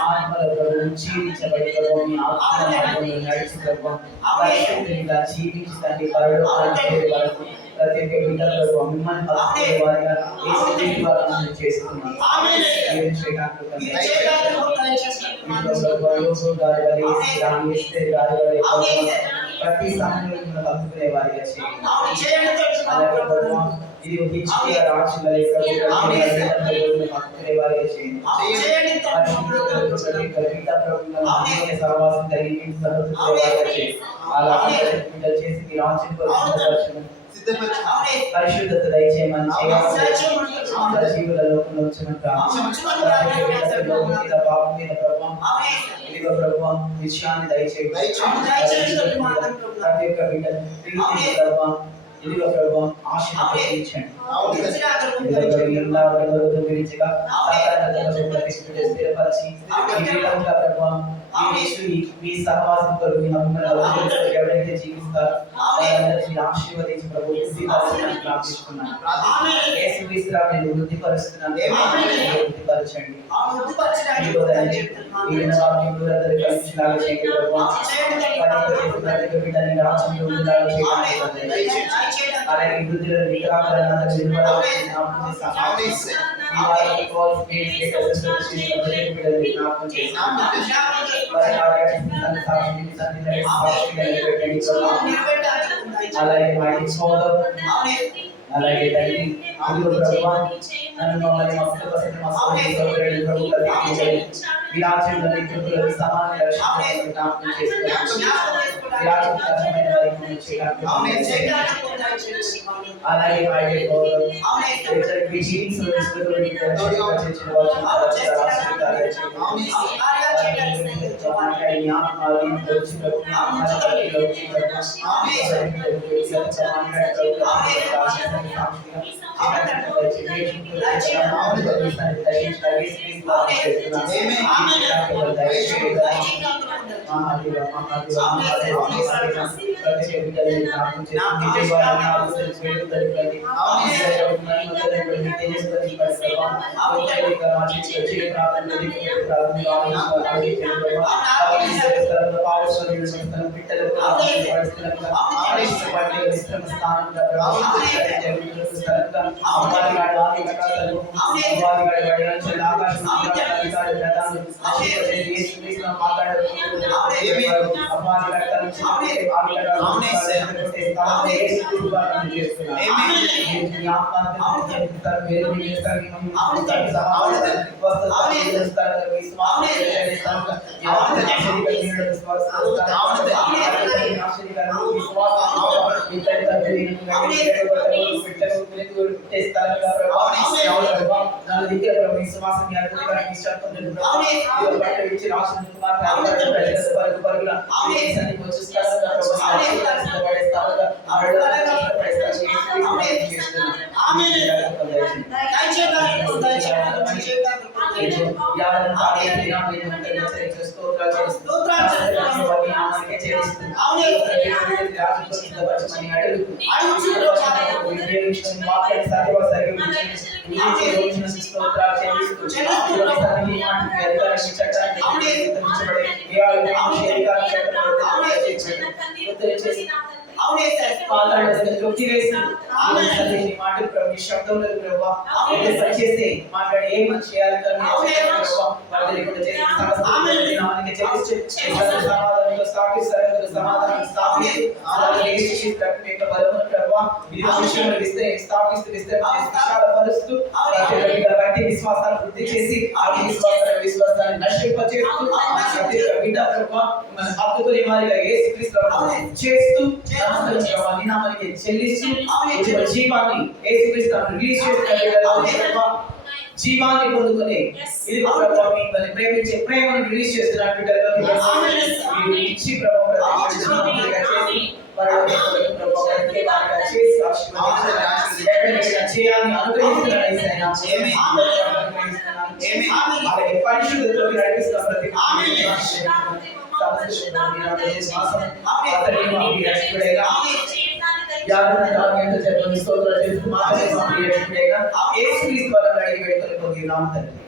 ఆత్మల ప్రభు జీవించబడి ప్రభు మీ ఆత్మలను నడిచి ప్రభు పరిశుద్ధంగా జీవించడానికి పరలోకానికి వరకు ప్రతి ఒక్క బిడ్డ ప్రభు మిమ్మల్ని హత్తుకునే వారిగా యేసుక్రీస్తు వారిని చేస్తున్నాను. ప్రతి సమయంలో హత్తుకునే వారిగా చేయండి. ఇది ఒక ఇచ్చిన రాక్షసుల హత్తుకునే వారిగా చేయండి. సహవాసం కలిగి అలా చేసి మీ రాజ్యం పరిశుద్ధత దయచేయమని సజీవుల లోకంలో పాపం మీద ప్రభావం ఇదిగో ప్రభావం విషయాన్ని దయచేయండి. ప్రతి ఒక్క బిడ్డ ప్రభావం ఇదిగో ప్రభావం ఆశీర్వదించండి. ఇదిగో ఇలా ఎవరు విరిచిగా సాతాను ప్రతిష్ఠిత స్థిరపరిచి ఈ జీవితంలో ప్రభువా మీ సహవాసం కొరకు మీ నమ్మకాలు ఎవరైతే జీవిస్తారో వారందరినీ ఆశీర్వదించి ప్రభు వృద్ధిపరచడానికి ప్రార్థిస్తున్నాను. యేసుక్రీస్తు నామములో వృద్ధిపరుస్తున్నాను. వృద్ధిపరచండి. ఇదిగో తండ్రి ఈ దినవాక్యం అందరికీ కలిసిలాగా చేయండి ప్రభువా. ప్రతి బిడ్డని రాజ్యంలో ఉండేలాగా చేయండి. అలాగే వృద్ధులను విగ్రహాలను జ్ఞాపకం చేసి ఈ వారికి కాల్ బిడ్డలని జ్ఞాపకం చేసి అలాగే మైకి సోదరు అలాగే తండ్రి ఇదిగో ప్రభువా నన్ను మమ్మల్ని ఈ రాజ్యంలో నీ కృపలో సమాన రక్షణ జ్ఞాపకం చేస్తున్నాను. ఈ రాజ్యం అలాగే మైకి సోదరు మాట్లాడి ఏమని చేయాలి విశ్వాసాన్ని వృద్ధి చేసి ఆ విశ్వాసాన్ని నశింపచేస్తూ బిడ్డ ప్రభువా మన హక్కుని మారిగా యేసుక్రీస్తు చేస్తూ నీ నామానికి చెల్లిస్తూ జీవాన్ని యేసుక్రీస్తు రిలీజ్ చేస్తున్న జీవాన్ని పొందుకునే ఇది ప్రభువా మిమ్మల్ని ప్రేమించే ప్రేమను రిలీజ్ చేస్తున్న బిడ్డలు ఇచ్చి ప్రభువా చేయాలని అనుగ్రహిస్తున్నాడు. పరిశుద్ధతో నడిపిస్తున్న ప్రతి యేసుక్రీస్తు వల్ల అడిగి వేడుకొని పొందినాము తండ్రి.